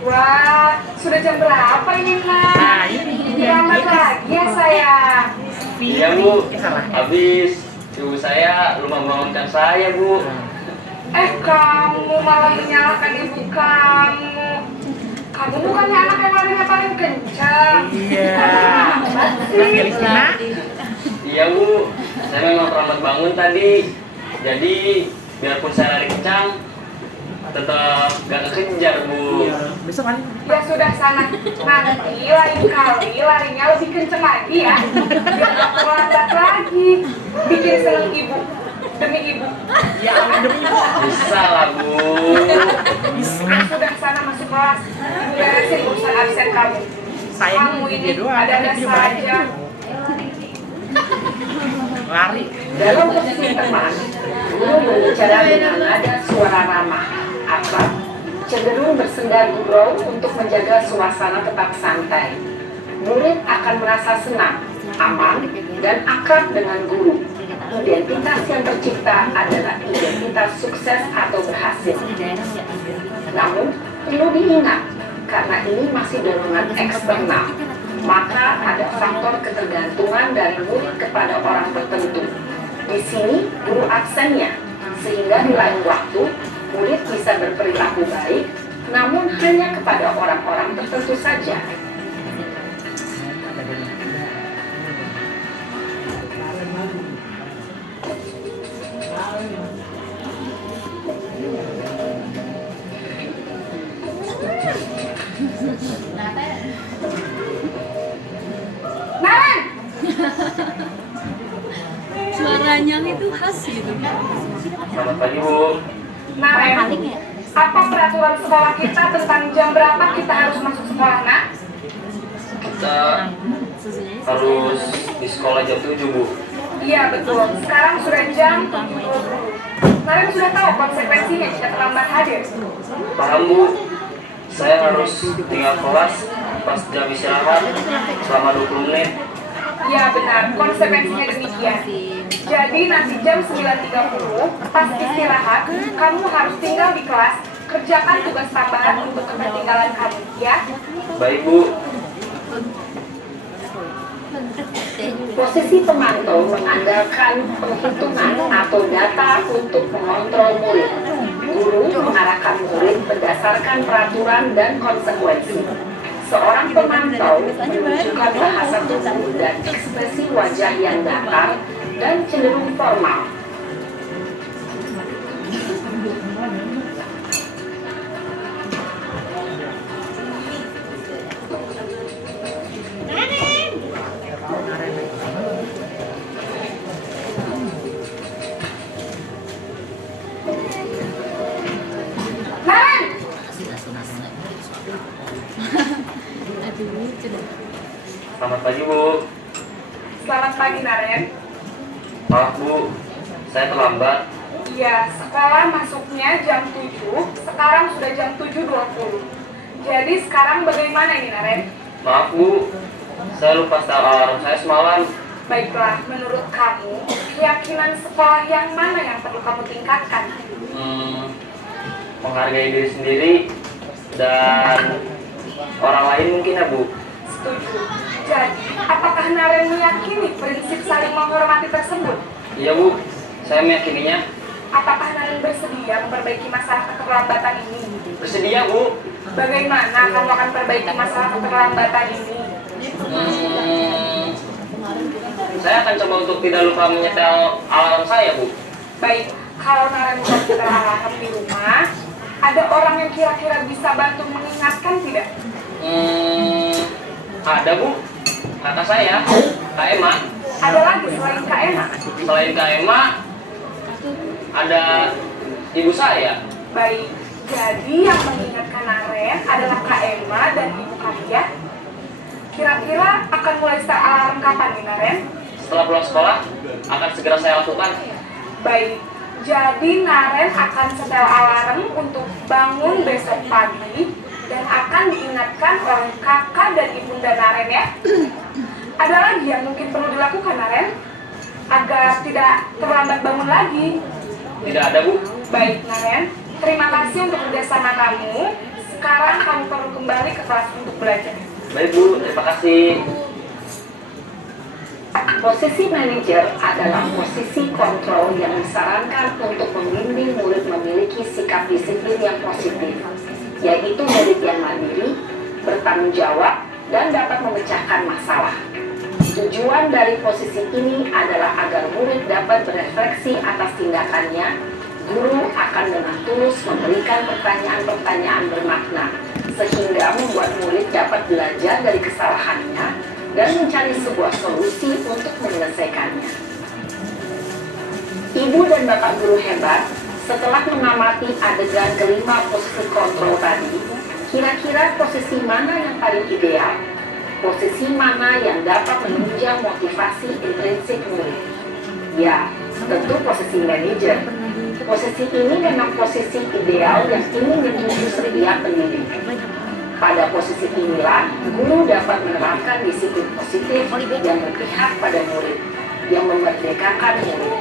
Wah, sudah jam berapa ini, Nak? Nah, ini. Selamat lagi ya, sayang. Iya Bu, salah. habis ibu saya lupa membangunkan saya Bu. Kamu malah menyalahkan ibu kamu. Kamu bukannya anak yang larinya paling kencang. Iya. Kenapa sih? Gelisna. Iya Bu, saya memang terlambat bangun tadi. Jadi biarpun saya lari kencang, tetap gak kekejar Bu. Besok lari. Ya sudah sana. Nanti lain kali larinya lebih kenceng lagi ya. Biar gak terlambat lagi. Bikin seneng ibu. Demi ibu. Ya, demi ibu. Bisa lah Bu. Sudah sana masuk kelas. Ibu beresin urusan absen kamu. Saya Kamu ini ini dia doang. ada-ada Dia saja. lari. Dalam posisi teman, guru berbicara dengan nada suara ramah, akrab, cenderung bersendar gurau untuk menjaga suasana tetap santai. Murid akan merasa senang, aman, dan akrab dengan guru. Identitas yang tercipta adalah identitas sukses atau berhasil. Namun, perlu diingat, karena ini masih dorongan eksternal, maka ada faktor ketergantungan dari murid kepada orang tertentu. Di sini, guru absennya, sehingga di lain waktu, murid bisa berperilaku baik, namun hanya kepada orang-orang tertentu saja. Naren! Suaranya itu khas gitu. Selamat pagi Bu. Naren, apa peraturan sekolah kita tentang jam berapa kita harus masuk sekolah, nak? Kita harus di sekolah jam 7 Bu. Iya betul, sekarang sudah jam 7. Naren sudah tahu konsekuensinya jika terlambat hadir. Paham Bu. Saya harus tinggal kelas pas jam istirahat selama 20 menit. Ya benar, konsekuensinya demikian. Jadi nanti jam 9.30 pas istirahat, kamu harus tinggal di kelas, kerjakan tugas tambahan untuk ketertinggalan kamu, ya. Baik Bu. Posisi pemantau mengandalkan penghitungan atau data untuk mengontrol murid. Guru mengarahkan murid berdasarkan peraturan dan konsekuensi. Seorang pemantau menunjukkan bahasa tubuh dan ekspresi wajah yang datar dan cenderung formal. Selamat pagi, Bu. Selamat pagi, Naren. Maaf, Bu. Saya terlambat. Iya, sekolah masuknya jam 7, sekarang sudah jam 7.20. Jadi sekarang bagaimana ini, Naren? Maaf, Bu. Saya lupa setel alarm saya semalam. Baiklah, menurut kamu, keyakinan sekolah yang mana yang perlu kamu tingkatkan? Menghargai diri sendiri dan orang lain mungkin ya, Bu. Setuju. Jadi, apakah Naren meyakini prinsip saling menghormati tersebut? Iya, Bu. Saya meyakininya. Apakah Naren bersedia memperbaiki masalah keterlambatan ini? Bersedia, Bu. Bagaimana kamu akan perbaiki masalah keterlambatan ini? Saya akan coba untuk tidak lupa menyetel alarm saya, Bu. Baik, kalau Naren bukan setel alarm di rumah, ada orang yang kira-kira bisa bantu mengingatkan tidak? Ada, Bu. Kakak saya, Kak Emma. Ada lagi selain Kak Emma? Selain Kak Emma, ada ibu saya. Baik, jadi yang mengingatkan Naren adalah Kak Emma dan ibu kalian. Kira-kira akan mulai setel alarm kapan nih, Naren? Setelah pulang sekolah, akan segera saya lakukan. Baik, jadi Naren akan setel alarm untuk bangun besok pagi dan akan diingatkan oleh kakak dan ibunda Naren ya. Ada lagi yang mungkin perlu dilakukan, Naren? Agar tidak terlambat bangun lagi. Tidak ada, Bu. Baik, Naren. Terima kasih untuk kerjasama kamu. Sekarang kamu perlu kembali ke kelas untuk belajar. Baik, Bu. Terima kasih. Posisi manajer adalah posisi kontrol yang disarankan untuk membimbing murid memiliki sikap disiplin yang positif, yaitu murid yang mandiri, bertanggung jawab, dan dapat memecahkan masalah. Tujuan dari posisi ini adalah agar murid dapat berefleksi atas tindakannya. Guru akan dengan tulus memberikan pertanyaan-pertanyaan bermakna, sehingga membuat murid dapat belajar dari kesalahannya dan mencari sebuah solusi untuk menyelesaikannya. Ibu dan bapak guru hebat, setelah mengamati adegan kelima posisi kontrol tadi, kira-kira posisi mana yang paling ideal? Posisi mana yang dapat menunjang motivasi intrinsik murid? Ya, tentu posisi manajer. Posisi ini memang posisi ideal yang ingin dituju setiap pendidik. Pada posisi inilah, guru dapat menerapkan disiplin positif yang berpihak pada murid, yang memerdekakan murid.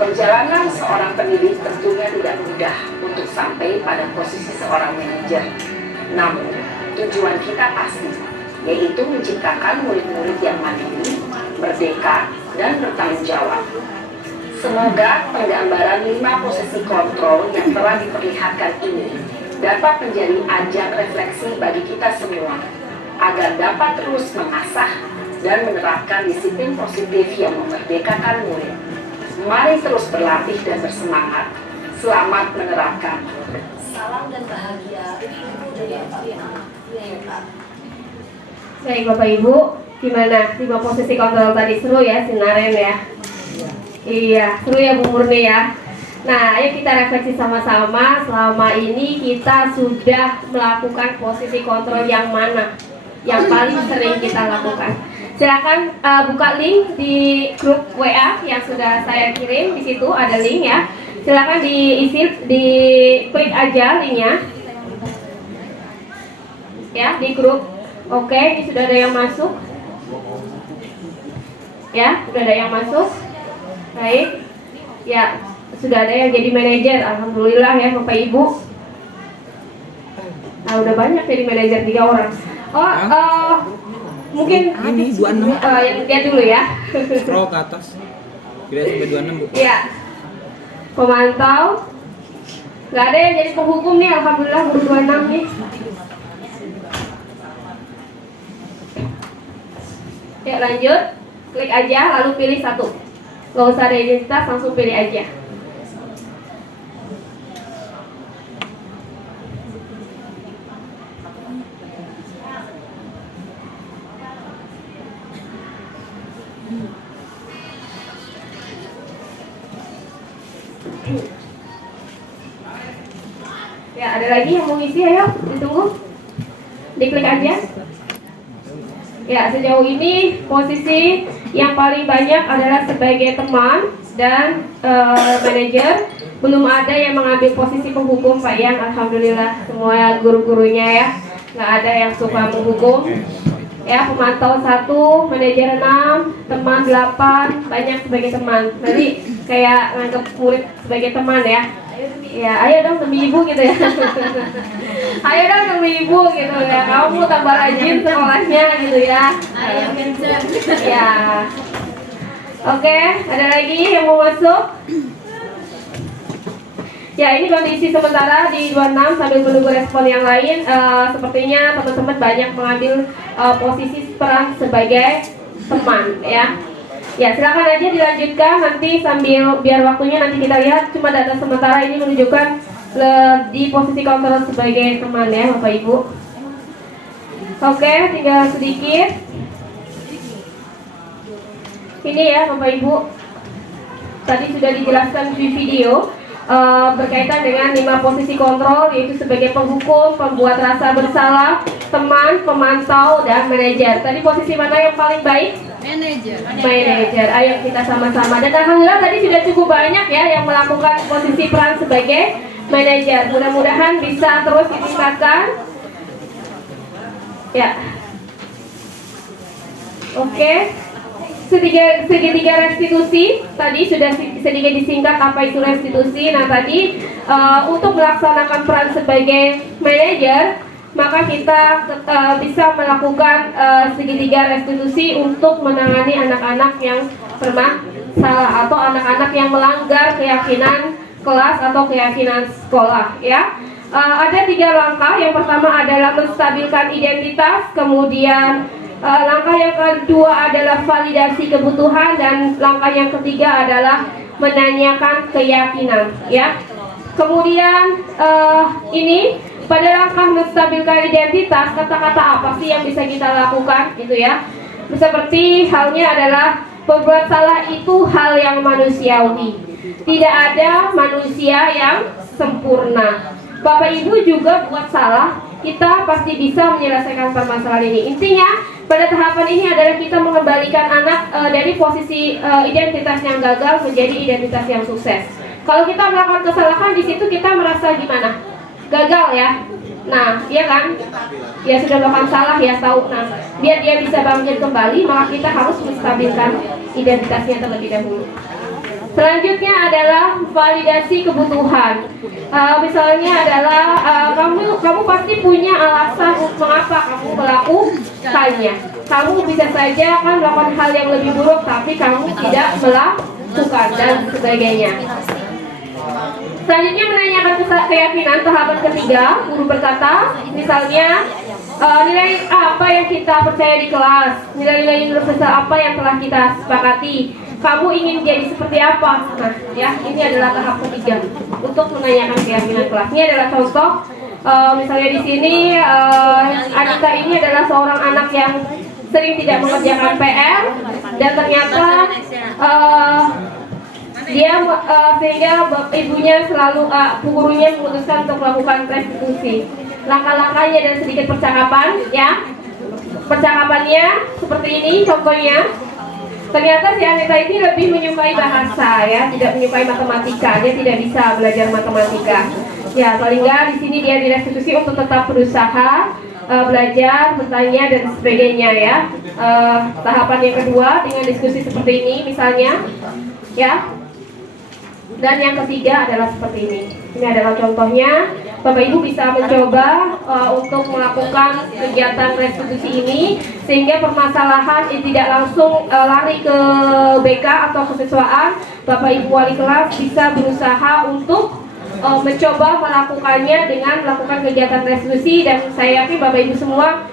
Perjalanan seorang pendidik tentunya tidak mudah untuk sampai pada posisi seorang manajer. Namun, tujuan kita pasti, yaitu menciptakan murid-murid yang mandiri, merdeka, dan bertanggung jawab. Semoga penggambaran 5 posisi kontrol yang telah diperlihatkan ini dapat menjadi ajang refleksi bagi kita semua, agar dapat terus mengasah dan menerapkan disiplin positif yang memerdekakan murid. Mari terus berlatih dan bersemangat. Selamat menerapkan. Salam dan bahagia, Ibu dari FPA. Baik Bapak Ibu, gimana 5 posisi kontrol tadi? Seru ya si Naren ya? Iya, seru ya Bu Murni ya. Nah, ayo kita refleksi sama-sama. Selama ini kita sudah melakukan posisi kontrol yang mana? Yang paling sering kita lakukan. Silakan buka link di grup WA yang sudah saya kirim. Di situ ada link ya. Silakan diisi, diklik aja linknya. Ya, di grup. Oke, ini sudah ada yang masuk. Ya, sudah ada yang masuk. Baik. Ya, sudah ada yang jadi manajer. Alhamdulillah ya Bapak Ibu. Nah, udah banyak jadi manajer 3 orang. Mungkin ini 26. yang lihat dulu ya. Scroll ke atas. Kira sampai 26, Bu. Iya. Pemantau. Nggak ada yang jadi penghukum nih, alhamdulillah baru 26 nih. Ya lanjut, klik aja lalu pilih 1. Nggak usah ada identitas, langsung pilih aja. Ya, ada lagi yang mau ngisi, ayo ditunggu. Diklik aja. Ya, sejauh ini posisi yang paling banyak adalah sebagai teman dan manajer. Belum ada yang mengambil posisi penghukum Pak Yang, alhamdulillah semua guru-gurunya ya, nggak ada yang suka menghukum. Ya, pemantau 1, manajer 6, teman 8, banyak sebagai teman. Jadi kayak nganggap murid sebagai teman ya. Ya, ayo dong demi ibu gitu ya. Ayo dong demi ibu gitu ya. Kamu tambah rajin sekolahnya gitu ya. Ayo kenceng. Ya. Oke, ada lagi yang mau masuk? Ya, ini kondisi sementara di 26 sambil menunggu respon yang lain. Sepertinya teman-teman banyak mengambil posisi peran sebagai teman ya. Ya, silakan aja dilanjutkan nanti sambil biar waktunya nanti kita lihat. Cuma data sementara ini menunjukkan di posisi kontrol sebagai teman ya, Bapak Ibu. Oke, tinggal sedikit. Ini ya, Bapak Ibu. Tadi sudah dijelaskan di video berkaitan dengan 5 posisi kontrol, yaitu sebagai penghukum, pembuat rasa bersalah, teman, pemantau, dan manajer. Tadi posisi mana yang paling baik? Manajer. Ayo kita sama-sama. Dan alhamdulillah tadi sudah cukup banyak ya yang melakukan posisi peran sebagai manajer. Mudah-mudahan bisa terus ditingkatkan. Ya. Oke. Segitiga restitusi tadi sudah sedikit disingkat apa itu restitusi. Nah tadi untuk melaksanakan peran sebagai manajer, maka kita bisa melakukan segitiga restitusi untuk menangani anak-anak yang bermasalah atau anak-anak yang melanggar keyakinan kelas atau keyakinan sekolah ya. Ada 3 langkah. Yang pertama adalah menstabilkan identitas, kemudian langkah yang kedua adalah validasi kebutuhan, dan langkah yang ketiga adalah menanyakan keyakinan ya. Kemudian ini pada langkah menstabilkan identitas, kata-kata apa sih yang bisa kita lakukan gitu ya. Seperti halnya adalah berbuat salah itu hal yang manusiawi. Tidak ada manusia yang sempurna. Bapak Ibu juga buat salah, kita pasti bisa menyelesaikan permasalahan ini. Intinya pada tahapan ini adalah kita mengembalikan anak dari posisi identitas yang gagal menjadi identitas yang sukses. Kalau kita melakukan kesalahan di situ kita merasa gimana? Gagal ya. Nah, iya kan? Ya sudah melakukan salah ya tahu. Nah, biar dia bisa bangkit kembali, maka kita harus menstabilkan identitasnya terlebih dahulu. Selanjutnya adalah validasi kebutuhan. Misalnya adalah kamu pasti punya alasan mengapa kamu melakukannya. Kamu bisa saja kan melakukan hal yang lebih buruk, tapi kamu tidak melakukan dan sebagainya. Selanjutnya menanyakan keyakinan, tahapan ketiga. Guru berkata, misalnya nilai apa yang kita percaya di kelas, nilai-nilai universal apa yang telah kita sepakati, kamu ingin jadi seperti apa. Nah ya, ini adalah tahap ketiga untuk menanyakan keyakinan kelas. Ini adalah contoh. Misalnya di sini Anita ini adalah seorang anak yang sering tidak mengerjakan PR, dan ternyata dia sehingga ibunya selalu gurunya memutuskan untuk melakukan restitusi. Langkah-langkahnya dan sedikit percakapan ya. Percakapannya seperti ini contohnya. Ternyata si Anita ini lebih menyukai bahasa ya, tidak menyukai matematika. Dia tidak bisa belajar matematika. Ya, paling nggak di sini dia direstitusi untuk tetap berusaha belajar, bertanya dan sebagainya ya. Tahapan yang kedua dengan diskusi seperti ini misalnya ya. Dan yang ketiga adalah seperti ini. Ini adalah contohnya. Bapak Ibu bisa mencoba untuk melakukan kegiatan restitusi ini sehingga permasalahan tidak langsung lari ke BK atau kesiswaan. Bapak Ibu wali kelas bisa berusaha untuk mencoba melakukannya dengan melakukan kegiatan restitusi, dan saya yakin Bapak Ibu semua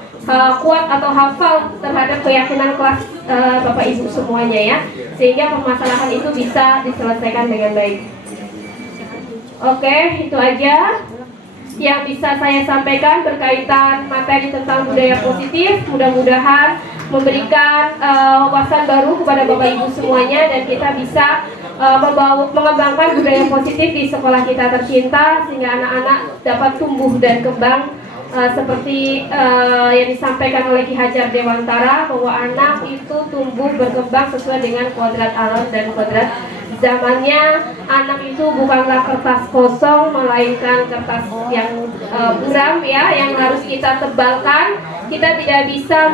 kuat atau hafal terhadap keyakinan kelas Bapak Ibu semuanya ya, sehingga permasalahan itu bisa diselesaikan dengan baik. Oke, itu aja yang bisa saya sampaikan berkaitan materi tentang budaya positif. Mudah-mudahan memberikan wawasan baru kepada Bapak Ibu semuanya, dan kita bisa mengembangkan budaya positif di sekolah kita tercinta sehingga anak-anak dapat tumbuh dan kembang seperti yang disampaikan oleh Ki Hajar Dewantara, bahwa anak itu tumbuh berkembang sesuai dengan kodrat alam dan kodrat zamannya. Anak itu bukanlah kertas kosong, melainkan kertas yang buram ya, yang harus kita tebalkan. Kita tidak bisa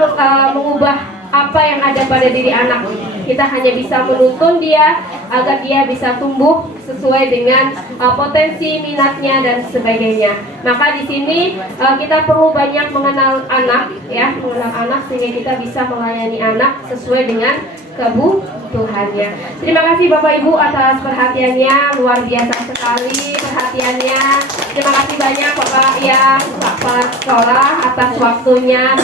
mengubah apa yang ada pada diri anak. Kita hanya bisa menuntun dia agar dia bisa tumbuh sesuai dengan potensi minatnya dan sebagainya. Maka di sini kita perlu banyak mengenal anak ya, mengenal anak sehingga kita bisa melayani anak sesuai dengan kebutuhannya. Terima kasih Bapak Ibu atas perhatiannya, luar biasa sekali perhatiannya. Terima kasih banyak Bapak yang Kepala Sekolah atas waktunya,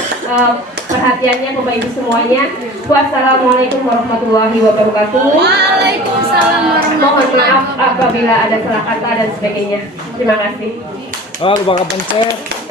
perhatiannya Bapak Ibu semuanya. Wassalamualaikum warahmatullahi wabarakatuh. Waalaikumsalam warahmatullahi Mohon maaf apabila ada salah kata dan sebagainya. Terima kasih. Oh, Bapak Pencet.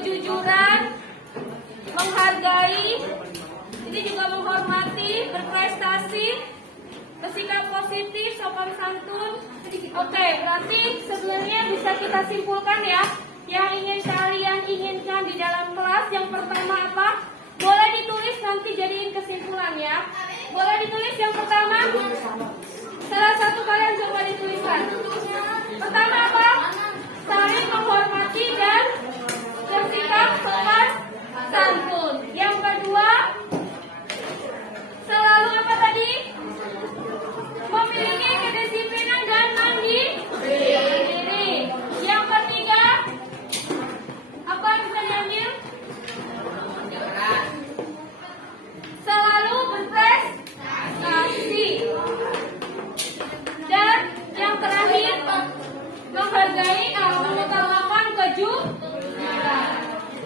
kejujuran, menghargai, ini juga menghormati, berprestasi, bersikap positif, sopan santun. Oke, berarti sebenarnya bisa kita simpulkan ya, yang ingin kalian inginkan di dalam kelas. Yang pertama apa? Boleh ditulis, nanti jadiin kesimpulan ya. Boleh ditulis yang pertama? Salah satu kalian coba dituliskan. Pertama apa? saling menghormati dan bersikap sopan santun. Yang kedua, selalu apa tadi? Memiliki kedisiplinan dan mandiri. Yang ketiga, apa bisa diambil? Selalu berprestasi. Dan yang terakhir, menghargai mengutamakan kejujuran.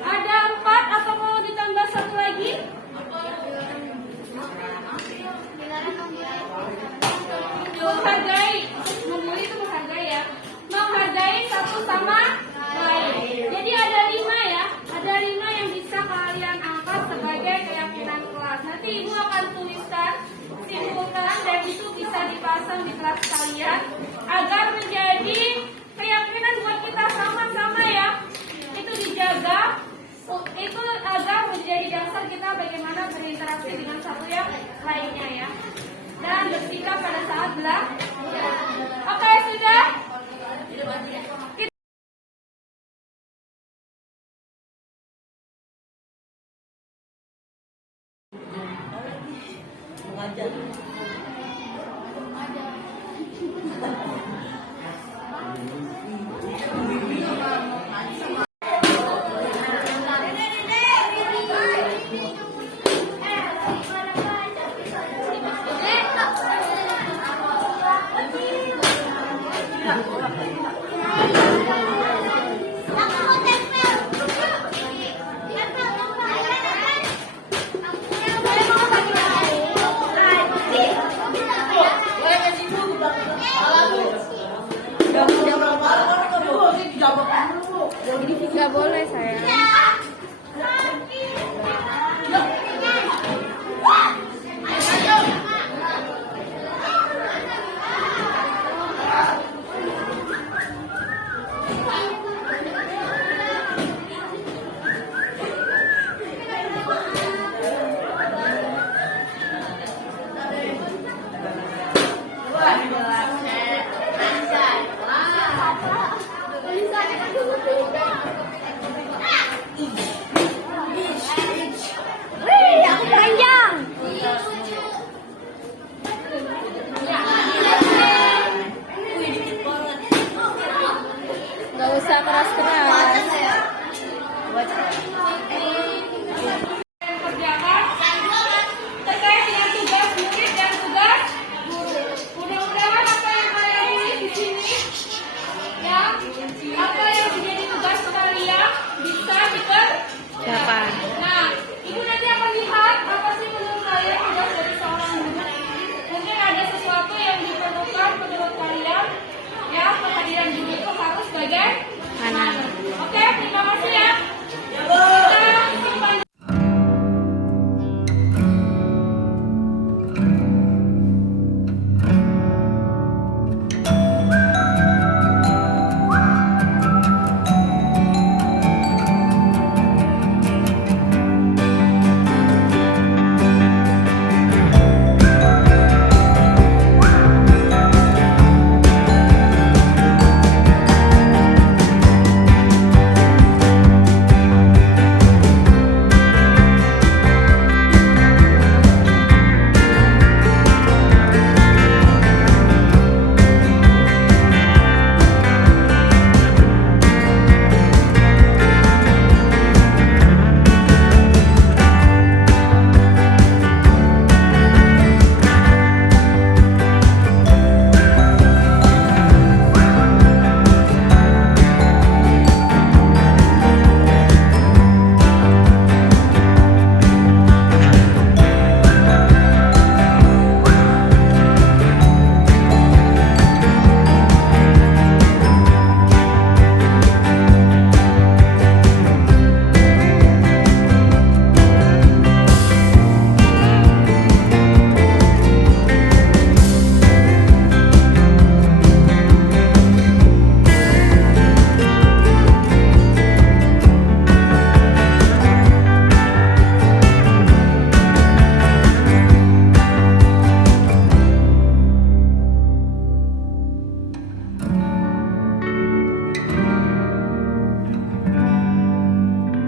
Ada 4 atau mau ditambah satu lagi? Menghargai, membuli itu menghargai ya. Menghargai satu sama lain. Jadi ada 5 ya. Ada 5 yang bisa kalian angkat sebagai keyakinan kelas. Nanti ibu akan tuliskan, simpulkan, dan itu bisa dipasang di kelas kalian agar menjadi keyakinan buat kita sama-sama ya. Itu dijaga, itu agar menjadi dasar kita bagaimana berinteraksi dengan satu yang lainnya ya. Dan bersikap pada saat belajar. Oke, sudah? Mengajar.